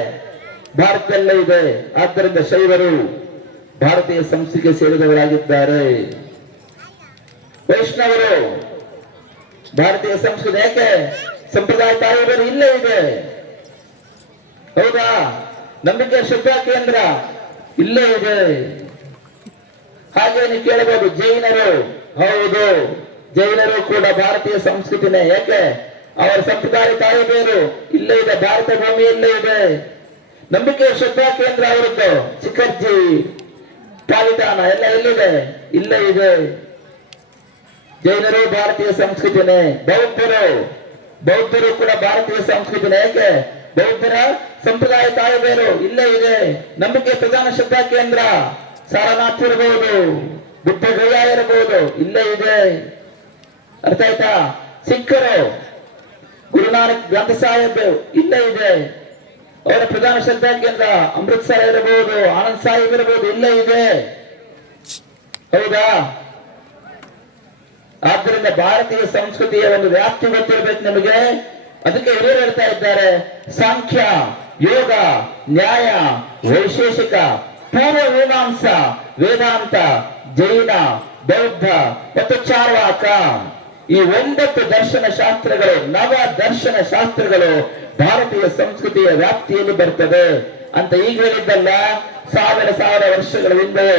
ಭಾರತದಲ್ಲೇ ಇದೆ. ಆದ್ದರಿಂದ ಶೈವರು ಭಾರತೀಯ ಸಂಸ್ಕೃತಿಗೆ ಸೇರಿದವರಾಗಿದ್ದಾರೆ. ವೈಷ್ಣವರು ಭಾರತೀಯ ಸಂಸ್ಕೃತಿ, ಯಾಕೆ? ಸಂಪ್ರದಾಯ ತಾಯಿಯವರು ಇಲ್ಲೇ ಇದೆ, ಹೌದಾ? ನಂಬಿಕೆ ಶ್ರದ್ಧಾ ಕೇಂದ್ರ ಇಲ್ಲೇ ಇದೆ. ಹಾಗೆ ನೀವು ಕೇಳಬಹುದು, ಜೈನರು, ಹೌದು, ಜೈನರು ಕೂಡ ಭಾರತೀಯ ಸಂಸ್ಕೃತಿನೇ. ಯಾಕೆ? ಅವರ ಸಂಪ್ರದಾಯ ತಾಯಿ ಬೇರು ಇಲ್ಲೇ ಇದೆ, ಭಾರತ ಭೂಮಿಯಲ್ಲೇ ಇದೆ. ನಂಬಿಕೆ ಶ್ರದ್ಧಾ ಕೇಂದ್ರ ಅವರದ್ದು ಚಿಕ್ಕರ್ಜಿ, ಪಾಲಿತಾನ ಎಲ್ಲ ಎಲ್ಲಿದೆ? ಇಲ್ಲೇ ಇದೆ. ಜೈನರು ಭಾರತೀಯ ಸಂಸ್ಕೃತಿನೇ. ಬೌದ್ಧರು ಕೂಡ ಭಾರತೀಯ ಸಂಸ್ಕೃತಿನೇ. ಯಾಕೆ? ಬೌದ್ಧರ ಸಂಪ್ರದಾಯ ತಾಯಿ ಬೇರು ಇಲ್ಲೇ ಇದೆ. ನಂಬಿಕೆ ಪ್ರಧಾನ ಶ್ರದ್ಧಾ ಕೇಂದ್ರ ಸಾರನಾಥ್ ಇರಬಹುದು, ಬುದ್ಧ ಗಯಾ ಇರಬಹುದು, ಇಲ್ಲೇ ಇದೆ. ಅರ್ಥ ಆಯ್ತಾ? ಸಿಖ್ಖರು ಗುರುನಾನಕ್ ಗ್ರಂಥ ಸಾಹೇಬ್ ಇಲ್ಲೇ ಇದೆ, ಅವರ ಪ್ರಧಾನ ಶ್ರದ್ಧಾ ಕೇಂದ್ರ ಅಮೃತ್ಸರ ಇರಬಹುದು, ಆನಂದ್ ಸಾಹಿಬ್ ಇರಬಹುದು, ಇಲ್ಲೇ ಇದೆ, ಹೌದಾ? ಆದ್ದರಿಂದ ಭಾರತೀಯ ಸಂಸ್ಕೃತಿಯ ಒಂದು ವ್ಯಾಪ್ತಿ ಗೊತ್ತಿರಬೇಕು ನಿಮಗೆ. ಅದಕ್ಕೆ ಹಿರಿಯರು ಹೇಳ್ತಾ ಇದ್ದಾರೆ, ಸಾಂಖ್ಯ, ಯೋಗ, ನ್ಯಾಯ, ವೈಶೇಷಿಕ, ಪೂರ್ವ ಮೀಮಾಂಸ, ವೇದಾಂತ, ಜೈನ, ಬೌದ್ಧ ಮತ್ತು ಚಾರ್ವಾಕ, ಈ 9 ದರ್ಶನ ಶಾಸ್ತ್ರಗಳು, ನವ ದರ್ಶನ ಶಾಸ್ತ್ರಗಳು ಭಾರತೀಯ ಸಂಸ್ಕೃತಿಯ ವ್ಯಾಪ್ತಿಯಲ್ಲಿ ಬರ್ತದೆ ಅಂತ ಈಗ ಹೇಳಿದ್ದಲ್ಲ, ಸಾವಿರ ವರ್ಷಗಳ ಹಿಂದೆ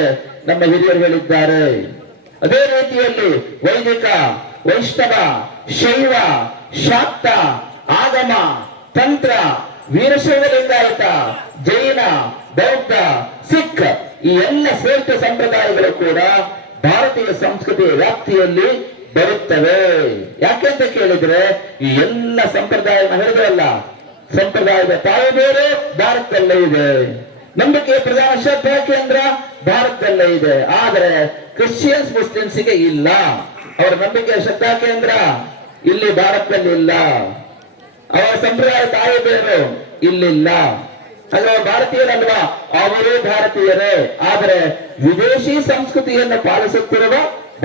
ನಮ್ಮ ಹಿರಿಯರು ಹೇಳಿದ್ದಾರೆ. ಅದೇ ರೀತಿಯಲ್ಲಿ ವೈದಿಕ, ವೈಷ್ಣವ, ಶೈವ, ಶಾಕ್ತ, ಆಗಮ, ತಂತ್ರ, ವೀರಶೈವ ಲಿಂಗಾಯತ, ಜೈನ, ಬೌದ್ಧ, ಸಿಖ್ ಈ ಎಲ್ಲ ಶ್ರೇಷ್ಠ ಸಂಪ್ರದಾಯಗಳು ಕೂಡ ಭಾರತೀಯ ಸಂಸ್ಕೃತಿಯ ವ್ಯಾಪ್ತಿಯಲ್ಲಿ ಬರುತ್ತವೆ. ಯಾಕೆಂತ ಕೇಳಿದ್ರೆ, ಈ ಎಲ್ಲ ಸಂಪ್ರದಾಯ ಹೇಳಿದ್ರಲ್ಲ, ಸಂಪ್ರದಾಯದ ತಾಯಿ ಬೇರೆ ಭಾರತದಲ್ಲೇ ಇದೆ, ನಂಬಿಕೆಯ ಪ್ರಧಾನ ಶ್ರದ್ಧಾ ಕೇಂದ್ರ ಭಾರತದಲ್ಲೇ ಇದೆ. ಆದರೆ ಕ್ರಿಶ್ಚಿಯನ್ಸ್, ಮುಸ್ಲಿಮ್ಸ್ಗೆ ಇಲ್ಲ, ಅವರ ನಂಬಿಕೆಯ ಶ್ರದ್ಧಾ ಕೇಂದ್ರ ಇಲ್ಲಿ ಭಾರತದಲ್ಲಿ ಇಲ್ಲ, ಅವರ ಸಂಪ್ರದಾಯ ತಾಯಿ ಬೇರು ಇಲ್ಲಿಲ್ಲ. ಅಲ್ವಾ? ಭಾರತೀಯರಲ್ವಾ? ಅವರು ಭಾರತೀಯರೇ, ಆದರೆ ವಿದೇಶಿ ಸಂಸ್ಕೃತಿಯನ್ನು ಪಾಲಿಸುತ್ತಿರುವ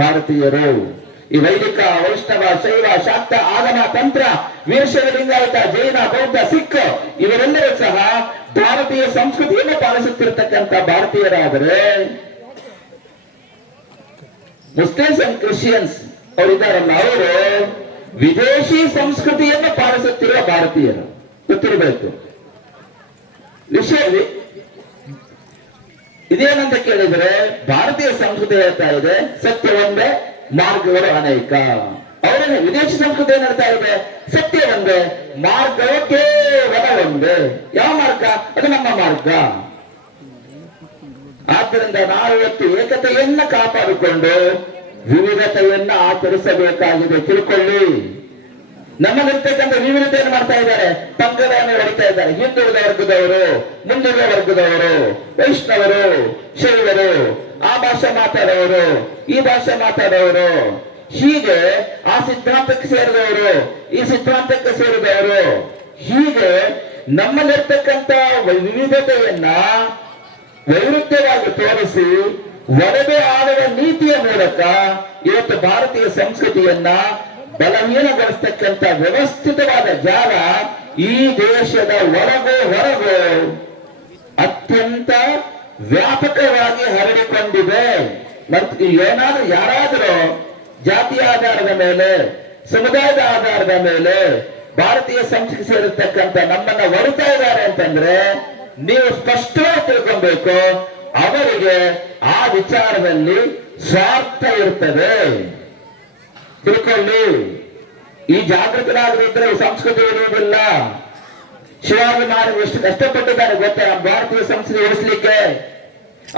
ಭಾರತೀಯರು. ಈ ವೈದಿಕ, ವೈಷ್ಣವ, ಶೈವ, ಶಾಕ್ತ, ಆಗಮ, ತಂತ್ರ, ವೀರಶೈವ ಲಿಂಗಾಯತ, ಜೈನ, ಬೌದ್ಧ, ಸಿಖ್ ಇವರೆಲ್ಲರೂ ಸಹ ಭಾರತೀಯ ಸಂಸ್ಕೃತಿಯನ್ನು ಪಾಲಿಸುತ್ತಿರತಕ್ಕಂಥ ಭಾರತೀಯರಾದರೆ, ಮುಸ್ಲಿಮ್ಸ್ ಅಂಡ್ ಕ್ರಿಶ್ಚಿಯನ್ಸ್ ಅವರಿದ್ದಾರಲ್ಲ, ಅವರು ವಿದೇಶಿ ಸಂಸ್ಕೃತಿಯನ್ನು ಪಾಲಿಸುತ್ತಿರುವ ಭಾರತೀಯರು. ಗೊತ್ತಿರಬೇಕು ವಿಷಯ. ಇದೇನಂತ ಕೇಳಿದ್ರೆ, ಭಾರತೀಯ ಸಂಸ್ಕೃತಿ ಹೇಳ್ತಾ ಇದೆ ಸತ್ಯ ಒಂದೇ, ಮಾರ್ಗಗಳು ಅನೇಕ. ಅವರೇನು ವಿದೇಶಿ ಸಂಸ್ಕೃತಿ ಏನ್ ಹೇಳ್ತಾ ಇದೆ? ಸತ್ಯ ಒಂದೇ, ಮಾರ್ಗವು ಕೇವಲ ಒಂದೇ. ಯಾವ ಮಾರ್ಗ? ಅದು ನಮ್ಮ ಮಾರ್ಗ. ಆದ್ದರಿಂದ ನಾವು ಇವತ್ತು ಏಕತೆಯನ್ನ ಕಾಪಾಡಿಕೊಂಡು ವಿವಿಧತೆಯನ್ನ ಆಚರಿಸಬೇಕಾಗಿದೆ. ತಿಳ್ಕೊಳ್ಳಿ, ನಮ್ಮಲ್ಲಿರ್ತಕ್ಕಂಥ ವಿವಿಧತೆಯನ್ನು ಮಾಡ್ತಾ ಇದ್ದಾರೆ, ಪಂಗಡವನ್ನು ಹೊಡಿತಾ ಇದ್ದಾರೆ. ಹಿಂದುಳಿದ ವರ್ಗದವರು, ಮುಂದುಳಿದ ವರ್ಗದವರು, ವೈಷ್ಣವರು, ಶೈವರು, ಆ ಭಾಷೆ ಮಾತಾಡೋರು, ಈ ಭಾಷೆ ಮಾತಾಡೋರು, ಹೀಗೆ ಆ ಸಿದ್ಧಾಂತಕ್ಕೆ ಸೇರಿದವರು, ಈ ಸಿದ್ಧಾಂತಕ್ಕೆ ಸೇರಿದವರು, ಹೀಗೆ ನಮ್ಮಲ್ಲಿರ್ತಕ್ಕಂಥ ವಿವಿಧತೆಯನ್ನ ವೈರುಧ್ಯವಾಗಿ ತೋರಿಸಿ ಒಡೆದು ಆಡುವ ನೀತಿಯ ಮೂಲಕ ಇವತ್ತು ಭಾರತೀಯ ಸಂಸ್ಕೃತಿಯನ್ನ ಬಲಹೀನಗೊಳಿಸ್ತಕ್ಕಂಥ ವ್ಯವಸ್ಥಿತವಾದ ಜಾಲ ಈ ದೇಶದ ಒಳಗೋ ಹೊರಗೋ ಅತ್ಯಂತ ವ್ಯಾಪಕವಾಗಿ ಹರಡಿಕೊಂಡಿದೆ. ಮತ್ತು ಏನಾದ್ರೂ ಯಾರಾದರೂ ಜಾತಿಯ ಆಧಾರದ ಮೇಲೆ, ಸಮುದಾಯದ ಆಧಾರದ ಮೇಲೆ ಭಾರತೀಯ ಸಂಸ್ಕೃತಿ ಸೇರಿರ್ತಕ್ಕಂಥ ನಮ್ಮನ್ನ ಹೊರತಾ ಇದ್ದಾರೆ ಅಂತಂದ್ರೆ ನೀವು ಸ್ಪಷ್ಟವಾಗಿ ತಿಳ್ಕೊಬೇಕು, ಆ ಅವರಿಗೆ ಆ ವಿಚಾರದಲ್ಲಿ ಸ್ವಾರ್ಥ ಇರ್ತದೆ. ತಿಳ್ಕೊಳ್ಳಿ, ಈ ಜಾಗೃತರಾಗದಿದ್ರೆ ಸಂಸ್ಕೃತಿ ಇರುವುದಿಲ್ಲ. ಶಿವಾಜಿ ಮಹಾರಾಜ್ ಎಷ್ಟು ಕಷ್ಟಪಟ್ಟಿದ್ದಾರೆ ಗೊತ್ತಾ ನಮ್ಮ ಭಾರತೀಯ ಸಂಸ್ಕೃತಿ ಉಳಿಸ್ಲಿಕ್ಕೆ.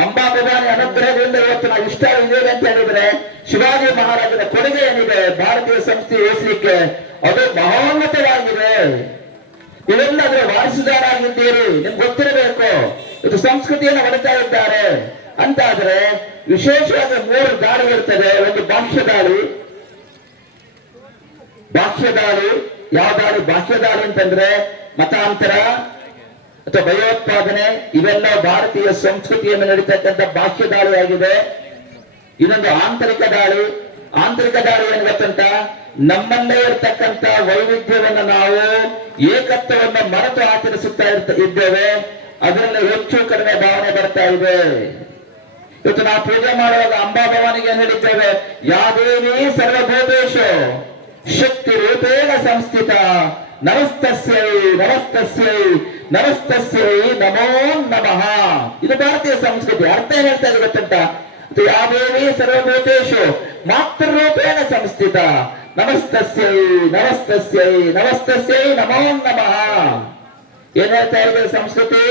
ಅಂಬಾಭವಾನಿ ಅನುಗ್ರಹದಿಂದ ಇವತ್ತು ನಾವು ಇಷ್ಟ ಇದ್ದೇವೆ ಅಂತ ಹೇಳಿದ್ರೆ ಶಿವಾಜಿ ಮಹಾರಾಜರ ಕೊಡುಗೆ ಏನಿದೆ ಭಾರತೀಯ ಸಂಸ್ಕೃತಿ ಉಳಿಸ್ಲಿಕ್ಕೆ, ಅದು ಮಹೋನ್ನತವಾಗಿದೆ. ಇವೆಲ್ಲದರ ವಾರಸುದಾರಾಗಿದ್ದೀರಿ, ನಿಮ್ಗೆ ಗೊತ್ತಿರಬೇಕು. ಇದು ಸಂಸ್ಕೃತಿಯನ್ನು ಹೊಡಿತಾ ಇದ್ದಾರೆ ಅಂತಾದ್ರೆ ವಿಶೇಷವಾಗಿ 3 ದಾಳಿ ಇರ್ತದೆ. ಒಂದು ಭಾಷ್ಯ ದಾಳಿ. ಯಾವ ದಾಳಿ? ಭಾಷ್ಯ ದಾಳಿ ಅಂತಂದ್ರೆ ಮತಾಂತರ ಅಥವಾ ಭಯೋತ್ಪಾದನೆ, ಇವೆಲ್ಲ ಭಾರತೀಯ ಸಂಸ್ಕೃತಿಯನ್ನು ನಡೀತಕ್ಕಂಥ ಭಾಷ್ಯ ದಾಳಿ ಆಗಿದೆ. ಇನ್ನೊಂದು ಆಂತರಿಕ ದಾಳಿ. ಆಂತರಿಕ ದಾಳಿ ಏನು ಗೊತ್ತಂತ, ನಮ್ಮಲ್ಲೇ ಇರತಕ್ಕಂತ ವೈವಿಧ್ಯವನ್ನು ನಾವು ಏಕತ್ವವನ್ನು ಮರೆತು ಆಚರಿಸುತ್ತಾ ಇದ್ದೇವೆ. ಅದರಲ್ಲಿ ಹೆಚ್ಚು ಕಡಿಮೆ ಭಾವನೆ ಬರ್ತಾ ಇದೆ. ಇವತ್ತು ನಾವು ಪೂಜೆ ಮಾಡುವಾಗ ಅಂಬಾಭವಾನಿಗೆ ಏನ್ ಹೇಳಿದ್ದೇವೆ? ಯಾದೇವಿ ಸರ್ವಭೂತೇಶು ಶಕ್ತಿ ರೂಪೇಣ ಸಂಸ್ಥಿತ ನಮಸ್ತಸ್ಯೈ ನಮಸ್ತಸ್ಯೈ ನಮಸ್ತಸ್ಯೈ ನಮೋ ನಮಃ. ಇದು ಭಾರತೀಯ ಸಂಸ್ಕೃತಿ. ಅರ್ಥ ಏನ್ ಹೇಳ್ತಾ ಇದೆ ಗೊತ್ತಂತ, ಯಾದೇವಿ ಸರ್ವಭೂತೇಶು ಮಾತೃರೂಪೇಣ ಸಂಸ್ಥಿತ ನಮಸ್ತಸ್ಯೈ ನಮಸ್ತಸ್ಯೈ ನಮಸ್ತಸ್ಯೈ ನಮೋ ನಮಃ. ಏನ್ ಹೇಳ್ತಾ ಇದೆ ಸಂಸ್ಕೃತಿ?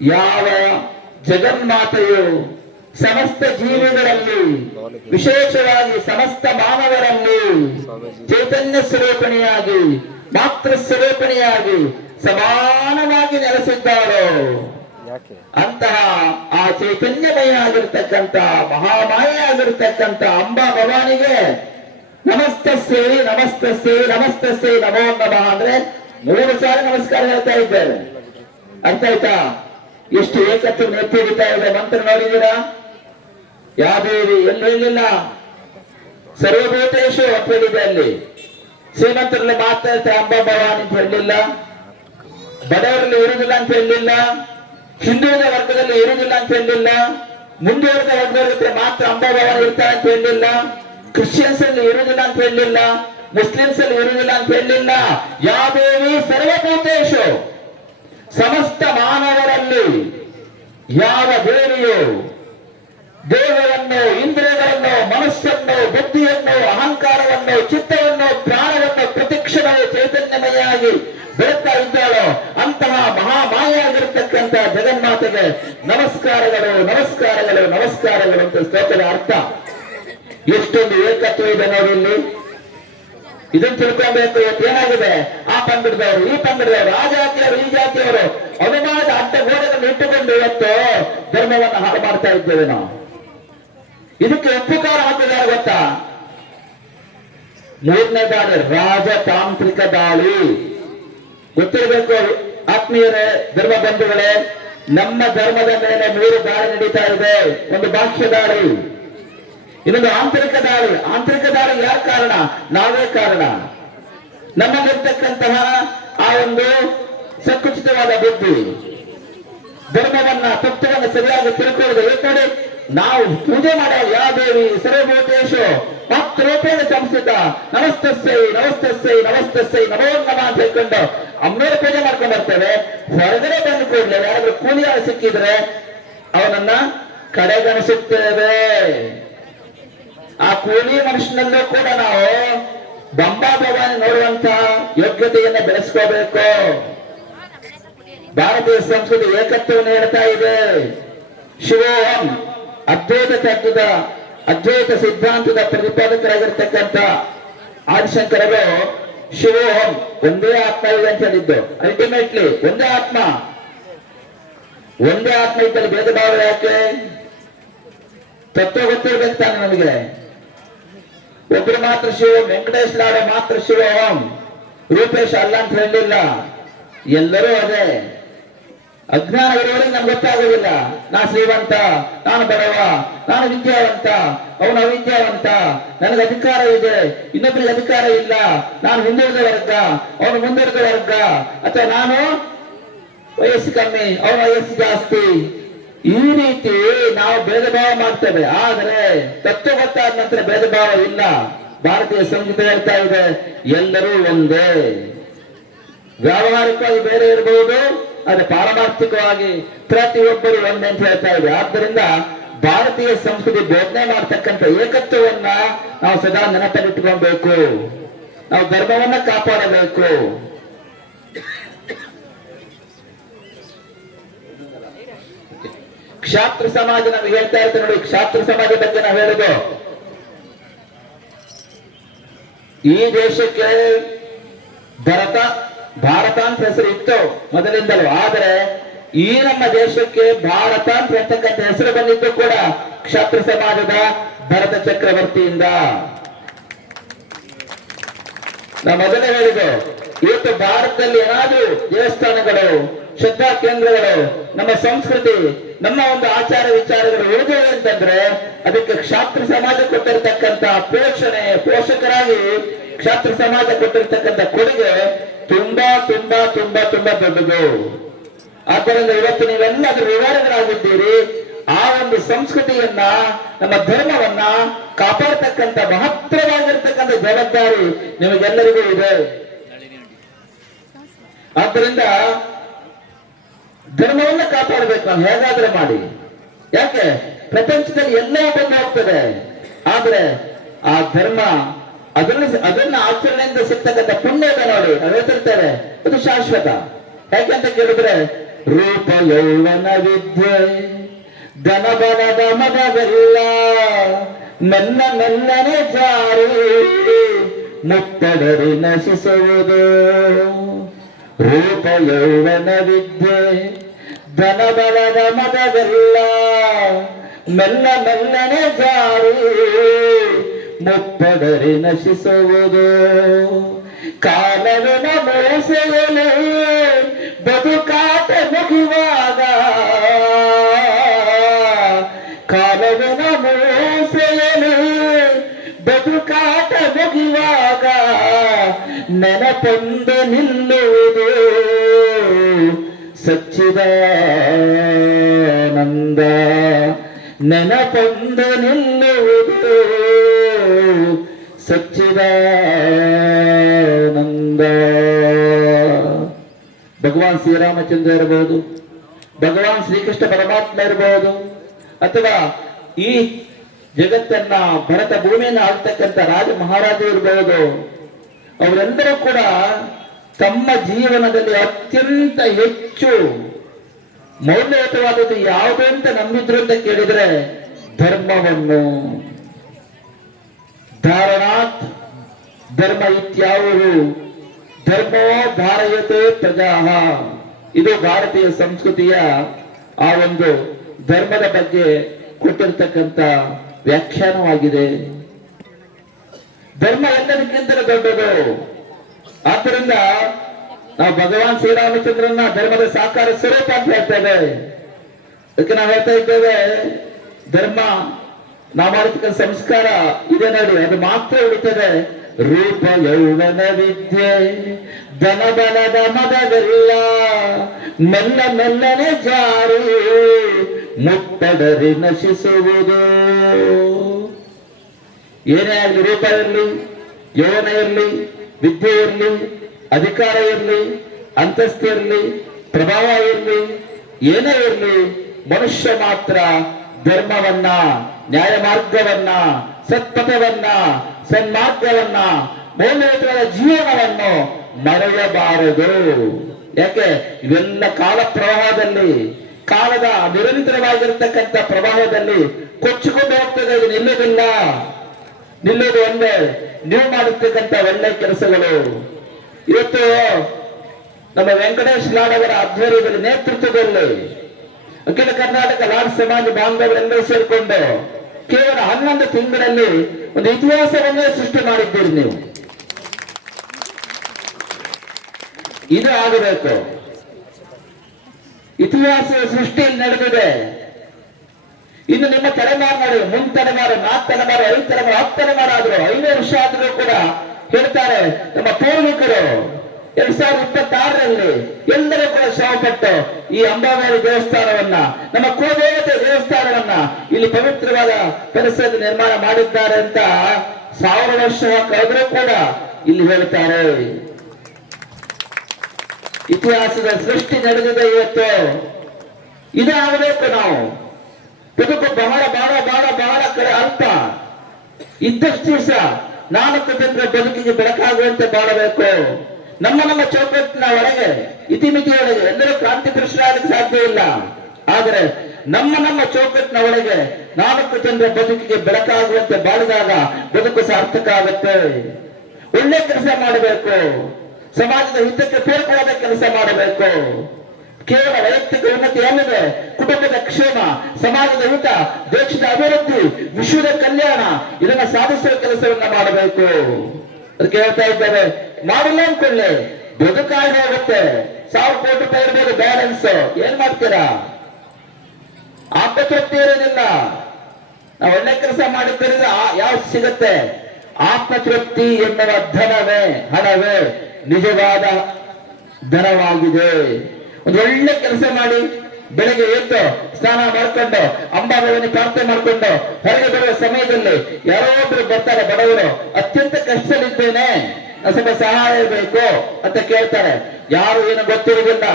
ಯಾವ ಜಗನ್ಮಾತೆಯು ಸಮಸ್ತ ಜೀವಿಗಳಲ್ಲಿ, ವಿಶೇಷವಾಗಿ ಸಮಸ್ತ ಮಾನವರಲ್ಲಿ ಚೈತನ್ಯ ಸ್ವರೂಪಿಣಿಯಾಗಿ, ಮಾತೃ ಸ್ವರೂಪಿಣಿಯಾಗಿ ಸಮಾನವಾಗಿ ನೆಲೆಸಿದ್ದಾರೋ ಅಂತಹ ಆ ಚೈತನ್ಯಮಯ ಆಗಿರ್ತಕ್ಕಂಥ ಮಹಾಮಾಯ ಆಗಿರ್ತಕ್ಕಂಥ ಅಂಬಾ ಭವಾನಿಗೆ ನಮಸ್ತಸ್ಯೈ ನಮಸ್ತಸ್ಯೈ ನಮಸ್ತಸ್ಯೈ ನಮೋ ನಮಃ ಅಂದ್ರೆ 3 ಸಾರಿ ನಮಸ್ಕಾರ ಹೇಳ್ತಾ ಇದ್ದಾರೆ. ಅರ್ಥ ಆಯ್ತಾ? ಎಷ್ಟು ಏಕತ್ವ ಎತ್ತಿ ಹಿಡಿತಾ ಇದೆ. ಮಂತ್ರ ನೋಡಿದ್ದೀರಾ? ಯಾದೇವಿ ಎಲ್ಲಿ ಹೇಳಿಲ್ಲ, ಸರ್ವಭೂತೇಶು ಅಂತ ಹೇಳಿದೆ. ಅಲ್ಲಿ ಶ್ರೀಮಂತರಲ್ಲಿ ಮಾತ್ರ ಇರ್ತಾರೆ ಅಂಬಾ ಭವಾನಿ ಅಂತ ಹೇಳಲಿಲ್ಲ. ಬಡವರಲ್ಲಿ ಇರುವುದಿಲ್ಲ ಅಂತ ಹೇಳಲಿಲ್ಲ. ಹಿಂದುಳಿದ ವರ್ಗದಲ್ಲಿ ಇರುವುದಿಲ್ಲ ಅಂತ ಹೇಳಲಿಲ್ಲ. ಮುಂದುವರೆದ ವರ್ಗದಲ್ಲಿ ಮಾತ್ರ ಅಂಬಾ ಭವಾನಿ ಇರ್ತಾರೆ ಅಂತ ಹೇಳಲಿಲ್ಲ. ಕ್ರಿಶ್ಚಿಯನ್ಸ್ ಅಲ್ಲಿ ಇರುವುದಿಲ್ಲ ಅಂತ ಹೇಳಲಿಲ್ಲ. ಮುಸ್ಲಿಮ್ಸ್ ಅಲ್ಲಿ ಇರುವುದಿಲ್ಲ ಅಂತ ಹೇಳಲಿಲ್ಲ. ಯಾದೇವಿ ಸರ್ವಭೂತೇಶು, ಸಮಸ್ತ ಮಾನವರಲ್ಲಿ ಯಾವ ದೇವಿಯು ದೇಹವನ್ನು, ಇಂದ್ರಿಯಗಳನ್ನು, ಮನಸ್ಸನ್ನು, ಬುದ್ಧಿಯನ್ನು, ಅಹಂಕಾರವನ್ನು, ಚಿತ್ತವನ್ನು, ಪ್ರಾಣವನ್ನು ಪ್ರತಿಕ್ಷಣವೇ ಚೈತನ್ಯಮಯಾಗಿ ಬೆಳಗ್ತಾ ಇದ್ದಾಳೋ ಅಂತಹ ಮಹಾಮಾಯಾಗಿರ್ತಕ್ಕಂಥ ಜಗನ್ಮಾತೆಗೆ ನಮಸ್ಕಾರಗಳು ನಮಸ್ಕಾರಗಳು ನಮಸ್ಕಾರಗಳು ಅಂತ ಸ್ತೋತ್ರದ ಅರ್ಥ. ಎಷ್ಟೊಂದು ಏಕತ್ವ ಇದೆ ನೋಡಿ ಇಲ್ಲಿ. ಇದನ್ನು ತಿಳ್ಕೊಬೇಕು. ಇವತ್ತು ಏನಾಗಿದೆ, ಆ ಪಂಗಡದವರು, ಈ ಪಂಗಡದವರು, ಆ ಜಾತಿಯವರು, ಈ ಜಾತಿಯವರು ಅನುಮಾನದ ಅಡ್ಡ ಗೋಡೆಗಳನ್ನು ಇಟ್ಟುಕೊಂಡು ಇವತ್ತು ಧರ್ಮವನ್ನು ಹಾಳು ಮಾಡ್ತಾ ಇದ್ದೇವೆ ನಾವು. ಇದಕ್ಕೆ ಉಪಕಾರ ಹಾಕಿದ್ದಾರೆ ಗೊತ್ತಾ? 3ನೇ ದಾಳಿ ರಾಜತಾಂತ್ರಿಕ ದಾಳಿ. ಗೊತ್ತಿರಬೇಕು ಆತ್ಮೀಯರೇ, ಧರ್ಮ ಬಂಧುಗಳೇ, ನಮ್ಮ ಧರ್ಮದ ಮೇಲೆ 3 ದಾಳಿ ನಡೀತಾ ಇದೆ. ಒಂದು ಭಾಷ್ಯ ದಾಳಿ, ಇನ್ನೊಂದು ಆಂತರಿಕ ದಾಳಿ. ಆಂತರಿಕ ದಾಳಿ ಯಾರು ಕಾರಣ? ನಾವೇ ಕಾರಣ. ನಮ್ಮಲ್ಲಿರ್ತಕ್ಕಂತಹ ಆ ಒಂದು ಸಂಕುಚಿತವಾದ ಬುದ್ಧಿ, ಧರ್ಮವನ್ನ, ತತ್ವವನ್ನು ಸರಿಯಾಗಿ ತಿಳ್ಕೊಳ್ಳೋದು. ಏಕೆಂದರೆ ನಾವು ಪೂಜೆ ಮಾಡುವ ಯಾದೇವಿ ಸರ್ವಭೂತೇಶು ಮಾತೃರೂಪೇಣ ಸಂಸ್ಥಿತ ನಮಸ್ತಸ್ಯೈ ನಮಸ್ತಸ್ಯೈ ನಮಸ್ತಸ್ಯೈ ನಮೋ ನಮಃ ಅಂತ ಹೇಳ್ಕೊಂಡು ಅಮ್ಮನವರ ಪೂಜೆ ಮಾಡ್ಕೊಂಡು ಬರ್ತೇವೆ. ಹೊರಗಡೆ ಬಂದು ಕೂಡಲೇ ಯಾರಾದ್ರೂ ಕೂಲಿಯಾಳ ಸಿಕ್ಕಿದ್ರೆ ಅವನನ್ನ ಕಡೆಗಣಿಸುತ್ತೇವೆ. ಆ ಕೂಲಿ ಮನುಷ್ಯನಲ್ಲೂ ಕೂಡ ನಾವು ಬಂಬಾ ಭವಾನಿ ನೋಡುವಂತ ಯೋಗ್ಯತೆಯನ್ನ ಬೆಳೆಸ್ಕೋಬೇಕು. ಭಾರತೀಯ ಸಂಸ್ಕೃತಿ ಏಕತ್ವವನ್ನು ಹೇಳ್ತಾ ಇದೆ. ಶಿವೋಹಂ ಅದ್ವೈತ ತತ್ವದ, ಅದ್ವೈತ ಸಿದ್ಧಾಂತದ ಪ್ರತಿಪಾದಕರಾಗಿರ್ತಕ್ಕಂಥ ಆದಿಶಂಕರರು ಶಿವೋಹಂ ಒಂದೇ ಆತ್ಮ ಇದೆ ಅಂತ ಹೇಳಿದ್ದು. ಅಲ್ಟಿಮೇಟ್ಲಿ ಒಂದೇ ಆತ್ಮ. ಒಂದೇ ಆತ್ಮ ಇದ್ದಲ್ಲಿ ಭೇದ ಭಾವ ಯಾಕೆ? ತತ್ವ ಗೊತ್ತಿರ್ಬೇಕು ತಾನೆ ನಮಗೆ. ಒಬ್ರು ಮಾತ್ರ ಶಿವ, ವೆಂಕಟೇಶ್ ಲಾಡ ಮಾತ್ರ ಶಿವೋಹಂ, ರೂಪೇಶ್ ಅಲ್ಲ ಅಂತ ಹೇಳಲಿಲ್ಲ. ಎಲ್ಲರೂ ಅದೇ. ಅಜ್ಞಾನ ಇರೋರಿಗೆ ನಮ್ಗೆ ಗೊತ್ತಾಗೋದಿಲ್ಲ. ನಾ ಶ್ರೀಮಂತ, ನಾನು ಬಡವ, ನಾನು ವಿದ್ಯಾವಂತ, ಅವನು ಅವಿದ್ಯಾವಂತ, ನನಗೆ ಅಧಿಕಾರ ಇದೆ, ಇನ್ನೊಬ್ಬರಿಗೆ ಅಧಿಕಾರ ಇಲ್ಲ, ನಾನು ಹಿಂದುಳಿದ ವರ್ಗ, ಅವನು ಮುಂದುವರೆದ ವರ್ಗ, ಅಥವಾ ನಾನು ವಯಸ್ಸು ಕಮ್ಮಿ, ಅವನ ವಯಸ್ಸು ಜಾಸ್ತಿ. ಈ ರೀತಿ ನಾವು ಭೇದ ಭಾವ ಮಾಡ್ತೇವೆ. ಆದರೆ ತತ್ವ ಗೊತ್ತಾದ ನಂತರ ಭೇದ ಭಾವ ಇಲ್ಲ. ಭಾರತೀಯ ಸಂಸ್ಕೃತಿ ಹೇಳ್ತಾ ಇದೆ ಎಲ್ಲರೂ ಒಂದೇ. ವ್ಯಾವಹಾರಿಕವಾಗಿ ಬೇರೆ ಇರಬಹುದು, ಅದು ಪಾರಮಾರ್ಥಿಕವಾಗಿ ಪ್ರತಿಯೊಬ್ಬರು ಒಂದೇ ಅಂತ ಹೇಳ್ತಾ ಇದೆ. ಆದ್ದರಿಂದ ಭಾರತೀಯ ಸಂಸ್ಕೃತಿ ಬೋಧನೆ ಮಾಡ್ತಕ್ಕಂಥ ಏಕತ್ವವನ್ನ ನಾವು ಸದಾ ನೆನಪಲ್ಲಿಟ್ಟುಕೊಳ್ಬೇಕು. ನಾವು ಧರ್ಮವನ್ನ ಕಾಪಾಡಬೇಕು. ಕ್ಷಾತ್ರ ಸಮಾಜ ನಾವು ಹೇಳ್ತಾ ಇರ್ತೇವೆ ನೋಡಿ. ಕ್ಷಾತ್ರ ಸಮಾಜ ಬಗ್ಗೆ ನಾವು ಹೇಳುದು, ಈ ದೇಶಕ್ಕೆ ಭಾರತ ಅಂತ ಹೆಸರು ಇತ್ತು ಮೊದಲಿಂದಲೂ. ಆದರೆ ಈ ನಮ್ಮ ದೇಶಕ್ಕೆ ಭಾರತ ಅಂತ ಹೇಳ್ತಕ್ಕಂಥ ಹೆಸರು ಬಂದಿದ್ದು ಕೂಡ ಕ್ಷಾತ್ರ ಸಮಾಜದ ಭರತ ಚಕ್ರವರ್ತಿಯಿಂದ. ನಾವು ಮೊದಲೇ ಹೇಳಿದ್ದು, ಇವತ್ತು ಭಾರತದಲ್ಲಿ ಏನಾದ್ರೂ ದೇವಸ್ಥಾನಗಳು, ಶ್ರದ್ಧಾ ಕೇಂದ್ರಗಳು, ನಮ್ಮ ಸಂಸ್ಕೃತಿ, ನಮ್ಮ ಒಂದು ಆಚಾರ ವಿಚಾರಗಳು ಉಳಿದಿವೆ ಅಂತಂದ್ರೆ ಅದಕ್ಕೆ ಕ್ಷಾತ್ರ ಸಮಾಜ ಕೊಟ್ಟಿರ್ತಕ್ಕಂಥ ಪೋಷಕರಾಗಿ ಕ್ಷಾತ್ರ ಸಮಾಜ ಕೊಟ್ಟಿರ್ತಕ್ಕಂಥ ಕೊಡುಗೆ ತುಂಬಾ ತುಂಬಾ ತುಂಬಾ ತುಂಬಾ ದೊಡ್ಡದು. ಆದ್ದರಿಂದ ಇವತ್ತು ನೀವೆಲ್ಲ ಅದರ ವಿವರಗಳಾಗಿದ್ದೀರಿ. ಆ ಒಂದು ಸಂಸ್ಕೃತಿಯನ್ನ, ನಮ್ಮ ಧರ್ಮವನ್ನ ಕಾಪಾಡತಕ್ಕಂಥ ಮಹತ್ತರವಾಗಿರ್ತಕ್ಕಂಥ ಜವಾಬ್ದಾರಿ ನಿಮಗೆಲ್ಲರಿಗೂ ಇದೆ. ಆದ್ದರಿಂದ ಧರ್ಮವನ್ನ ಕಾಪಾಡಬೇಕು ನಾವು ಹೇಗಾದ್ರೆ ಮಾಡಿ. ಯಾಕೆ ಪ್ರಪಂಚದಲ್ಲಿ ಎಲ್ಲ ಬಂದು ಹೋಗ್ತದೆ, ಆದ್ರೆ ಆ ಧರ್ಮ ಅದನ್ನ ಆಚರಣೆಯಿಂದ ಸಿಗ್ತಕ್ಕಂಥ ಪುಣ್ಯದ ನೋಡಿ ನಾವು ಹೇಳ್ತಿರ್ತೇವೆ, ಅದು ಶಾಶ್ವತ. ಯಾಕೆಂತ ಕೇಳಿದ್ರೆ, ರೂಪ ಯೌವನ ವಿದ್ಯೆ ಧನ ಬಲದ ಮದವೆಲ್ಲ ಮೆಲ್ಲ ಮೆಲ್ಲನೆ ಜಾರಿ ಮುತ್ತಡರಿ ನಶಿಸುವುದು. ರೂಪ ಯೌವನ ವಿದ್ಯೆ ಧನ ಬಲದ ಮದವೆಲ್ಲ ಮೆಲ್ಲ ಮೆಲ್ಲನೆ ಜಾರಿ ಮುತ್ತಡರಿ ನಶಿಸುವುದು. ಕಾಲವಿನ ಮೋಸೆಯಲು ಬದುಕಾಟ ಮುಗಿವಾಗ, ಕಾಲವಿನ ಮೋಸೆಯಲು ಬದುಕಾಟ ಮುಗಿವಾಗ ನೆನಪೊಂದು ನಿಲ್ಲುವುದು ಸಚ್ಚಿದಾನಂದ. ನೆನಪೊಂದು ನಿಲ್ಲುವುದು ಸಚ್ಚಿದಾನಂದ. ಭಗವಾನ್ ಶ್ರೀರಾಮಚಂದ್ರ ಇರಬಹುದು, ಭಗವಾನ್ ಶ್ರೀಕೃಷ್ಣ ಪರಮಾತ್ಮ ಇರಬಹುದು, ಅಥವಾ ಈ ಜಗತ್ತನ್ನ ಭರತ ಭೂಮಿಯನ್ನ ಆಳ್ತಕ್ಕಂಥ ರಾಜ ಮಹಾರಾಜರು ಇರಬಹುದು. ಅವರೆಲ್ಲರೂ ಕೂಡ ತಮ್ಮ ಜೀವನದಲ್ಲಿ ಅತ್ಯಂತ ಹೆಚ್ಚು ಮೌಲ್ಯಯುತವಾದದ್ದು ಯಾವುದು ಅಂತ ನಂಬಿದ್ರು ಅಂತ ಕೇಳಿದ್ರೆ ಧರ್ಮವನ್ನು. ಧಾರಣಾತ್ ಧರ್ಮ ಇತ್ಯಾವುದು ಧರ್ಮೋ ಧಾರಯತೆ ಪ್ರಜಾ. ಇದು ಭಾರತೀಯ ಸಂಸ್ಕೃತಿಯ ಆ ಒಂದು ಧರ್ಮದ ಬಗ್ಗೆ ಕೊಟ್ಟಿರ್ತಕ್ಕಂಥ ವ್ಯಾಖ್ಯಾನವಾಗಿದೆ. ಧರ್ಮ ಎಲ್ಲದಕ್ಕಿಂತಲೂ ದೊಡ್ಡದು. ಆದ್ದರಿಂದ ನಾವು ಭಗವಾನ್ ಶ್ರೀರಾಮಚಂದ್ರನ ಧರ್ಮದ ಸಾಕಾರ ಸ್ವರೂಪ ಅಂತ ಹೇಳ್ತೇವೆ. ಅದಕ್ಕೆ ನಾವು ಹೇಳ್ತಾ ಇದ್ದೇವೆ, ಧರ್ಮ ನಾವು ಮಾಡತಕ್ಕಂಥ ಸಂಸ್ಕಾರ ಇದೆ ನೋಡಿ, ಅದು ಮಾತ್ರ ಉಳಿತದೆ. ರೂಪ ಯೌವನ ವಿದ್ಯೆ ಧನ ಬಲದ ಮದವೆಲ್ಲ ಮೆಲ್ಲ ಮೆಲ್ಲನೆ ಜಾರಿ ಮುತ್ತಡರಿ ನಶಿಸುವುದು. ಏನೇ ಆಗಲಿ, ರೂಪ ಇರಲಿ, ಯೌವನ ಇರಲಿ, ವಿದ್ಯೆ ಇರಲಿ, ಅಧಿಕಾರ ಇರಲಿ, ಅಂತಸ್ತು ಇರಲಿ, ಪ್ರಭಾವ ಇರಲಿ, ಏನೇ ಇರಲಿ, ಮನುಷ್ಯ ಮಾತ್ರ ಧರ್ಮವನ್ನ, ನ್ಯಾಯ ಮಾರ್ಗವನ್ನ, ಸತ್ಪಥವನ್ನ, ಸನ್ಮಾರ್ಗವನ್ನ, ಮೌಲ್ಯಯುತವಾದ ಜೀವನವನ್ನು ಮರೆಯಬಾರದು. ಯಾಕೆ ಇವೆಲ್ಲ ಕಾಲ ಪ್ರವಾಹದಲ್ಲಿ, ಕಾಲದ ನಿರಂತರವಾಗಿರ್ತಕ್ಕಂಥ ಪ್ರವಾಹದಲ್ಲಿ ಕೊಚ್ಚಿಕೊಂಡು ಹೋಗ್ತದೆ. ಇದು ನಿಲ್ಲೋದು ಒಂದೇ ನೀವು ಮಾಡುತ್ತಕ್ಕಂಥ ಒಳ್ಳೆ ಕೆಲಸಗಳು. ಇವತ್ತು ನಮ್ಮ ವೆಂಕಟೇಶ್ ಲಾಡ್ ಅವರ ಆಧ್ವರ್ಯದಲ್ಲಿ, ನೇತೃತ್ವದಲ್ಲಿ ಅಖಿಲ ಕರ್ನಾಟಕ ಲಾಡ್ ಸಮಾಜ ಬಾಂಧವರೆಲ್ಲರೂ ಸೇರಿಕೊಂಡು ಕೇವಲ 11 ತಿಂಗಳಲ್ಲಿ ಒಂದು ಇತಿಹಾಸವನ್ನೇ ಸೃಷ್ಟಿ ಮಾಡಿದ್ದೀರಿ ನೀವು. ಇದು ಆಗಬೇಕು. ಇತಿಹಾಸ ಸೃಷ್ಟಿಯಲ್ಲಿ ನಡೆದಿದೆ. ಇನ್ನು ನಿಮ್ಮ ತಲೆಮಾರು ನೋಡಿ, ಮುಂದ್ ತಲೆಮಾರು, 4 ತಲೆಮಾರು, 5 ತಲೆಮಾರು, 10 ತಲೆಮಾರು ಆದ್ರು, 5 ವರ್ಷ ಆದ್ರೂ ಕೂಡ ಹೇಳ್ತಾರೆ ನಮ್ಮ ಪೂರ್ವಿಕರು 2026ರಲ್ಲಿ ಎಲ್ಲರೂ ಕೂಡ ಶ್ರಮಪಟ್ಟು ಈ ಅಂಬಾಮಾರಿ ದೇವಸ್ಥಾನವನ್ನ, ನಮ್ಮ ಕುಲದೇವತೆ ದೇವಸ್ಥಾನವನ್ನ ಇಲ್ಲಿ ಪವಿತ್ರವಾದ ಪರಿಸರದ ನಿರ್ಮಾಣ ಮಾಡಿದ್ದಾರೆ ಅಂತ 1000 ವರ್ಷ ಕಳೆದರೂ ಕೂಡ ಇಲ್ಲಿ ಹೇಳ್ತಾರೆ. ಇತಿಹಾಸದ ಸೃಷ್ಟಿ ನಡೆದಿದೆ ಇವತ್ತು. ಇದೇ ಆಗಬೇಕು ನಾವು. ಬದುಕು ಬಹಳ ಬಹಳ ಬಹಳ ಬಹಳ ಕಡೆ ಅಲ್ಪ. ಇದ್ದಷ್ಟು ದಿವಸ 4 ಜನರ ಬದುಕಿಗೆ ಬೆಳಕಾಗುವಂತೆ ಬಾಳಬೇಕು. ನಮ್ಮ ನಮ್ಮ ಚೌಕಟ್ಟಿನ ಒಳಗೆ ಇತಿಮಿತಿಯೊಳಗೆ ಎಲ್ಲರೂ ಕ್ರಾಂತಿ ಪುರುಷರಾಗಕ್ಕೆ ಸಾಧ್ಯ ಇಲ್ಲ. ಆದರೆ ನಮ್ಮ ನಮ್ಮ ಚೌಕಟ್ಟಿನ ಒಳಗೆ 4 ಜನರ ಬದುಕಿಗೆ ಬೆಳಕಾಗುವಂತೆ ಬಾಳಿದಾಗ ಬದುಕು ಸಾರ್ಥಕ ಆಗುತ್ತೆ. ಒಳ್ಳೆ ಕೆಲಸ ಮಾಡಬೇಕು. ಸಮಾಜದ ಹಿತಕ್ಕೆ ಪೂರಕವಾದ ಕೆಲಸ ಮಾಡಬೇಕು. ಕೇವಲ ವೈಯಕ್ತಿಕ ಉನ್ನತಿ ಅಲ್ಲದೆ ಕುಟುಂಬದ ಕ್ಷೇಮ, ಸಮಾಜದ ಹಿತ, ದೇಶದ ಅಭಿವೃದ್ಧಿ, ವಿಶ್ವದ ಕಲ್ಯಾಣ ಇದನ್ನ ಸಾಧಿಸುವ ಕೆಲಸವನ್ನ ಮಾಡಬೇಕು. ಅದಕ್ಕೆ ಹೇಳ್ತಾ ಇದ್ದಾರೆ, ಮಾಡಿಲ್ಲ ಅನ್ಕೊಳ್ಳಿ ಬದುಕಾಗಿ ಹೋಗುತ್ತೆ. 1000 ಕೋಟಿ ರೂಪಾಯಿ ಇರ್ಬೋದು ಬ್ಯಾಲೆನ್ಸ್, ಏನ್ ಮಾಡ್ತೀರಾ? ಆತ್ಮತೃಪ್ತಿ ಇರೋದಿಲ್ಲ. ನಾವು ಒಳ್ಳೆ ಕೆಲಸ ಮಾಡಿದ್ದರಿಂದ ಯಾವ್ದು ಸಿಗುತ್ತೆ? ಆತ್ಮತೃಪ್ತಿ ಎನ್ನುವ ಧನವೇ, ಹಣವೇ ನಿಜವಾದ ಧನವಾಗಿದೆ. ಒಂದು ಒಳ್ಳೆ ಕೆಲಸ ಮಾಡಿ ಬೆಳಗ್ಗೆ ಎದ್ದು ಸ್ನಾನ ಮಾಡ್ಕೊಂಡು ಅಂಬಾದೇವಿಯನ್ನು ಪ್ರಾರ್ಥನೆ ಮಾಡ್ಕೊಂಡು ಹೊರಗೆ ಬರುವ ಸಮಯದಲ್ಲಿ ಯಾರೋ ಒಬ್ರು ಬರ್ತಾರೆ, ಬಡವರು, ಅತ್ಯಂತ ಕಷ್ಟದಲ್ಲಿದ್ದೇನೆ, ಸ್ವಲ್ಪ ಸಹಾಯ ಬೇಕು ಅಂತ ಕೇಳ್ತಾರೆ. ಯಾರು ಏನು ಗೊತ್ತಿರುವುದಿಲ್ಲ,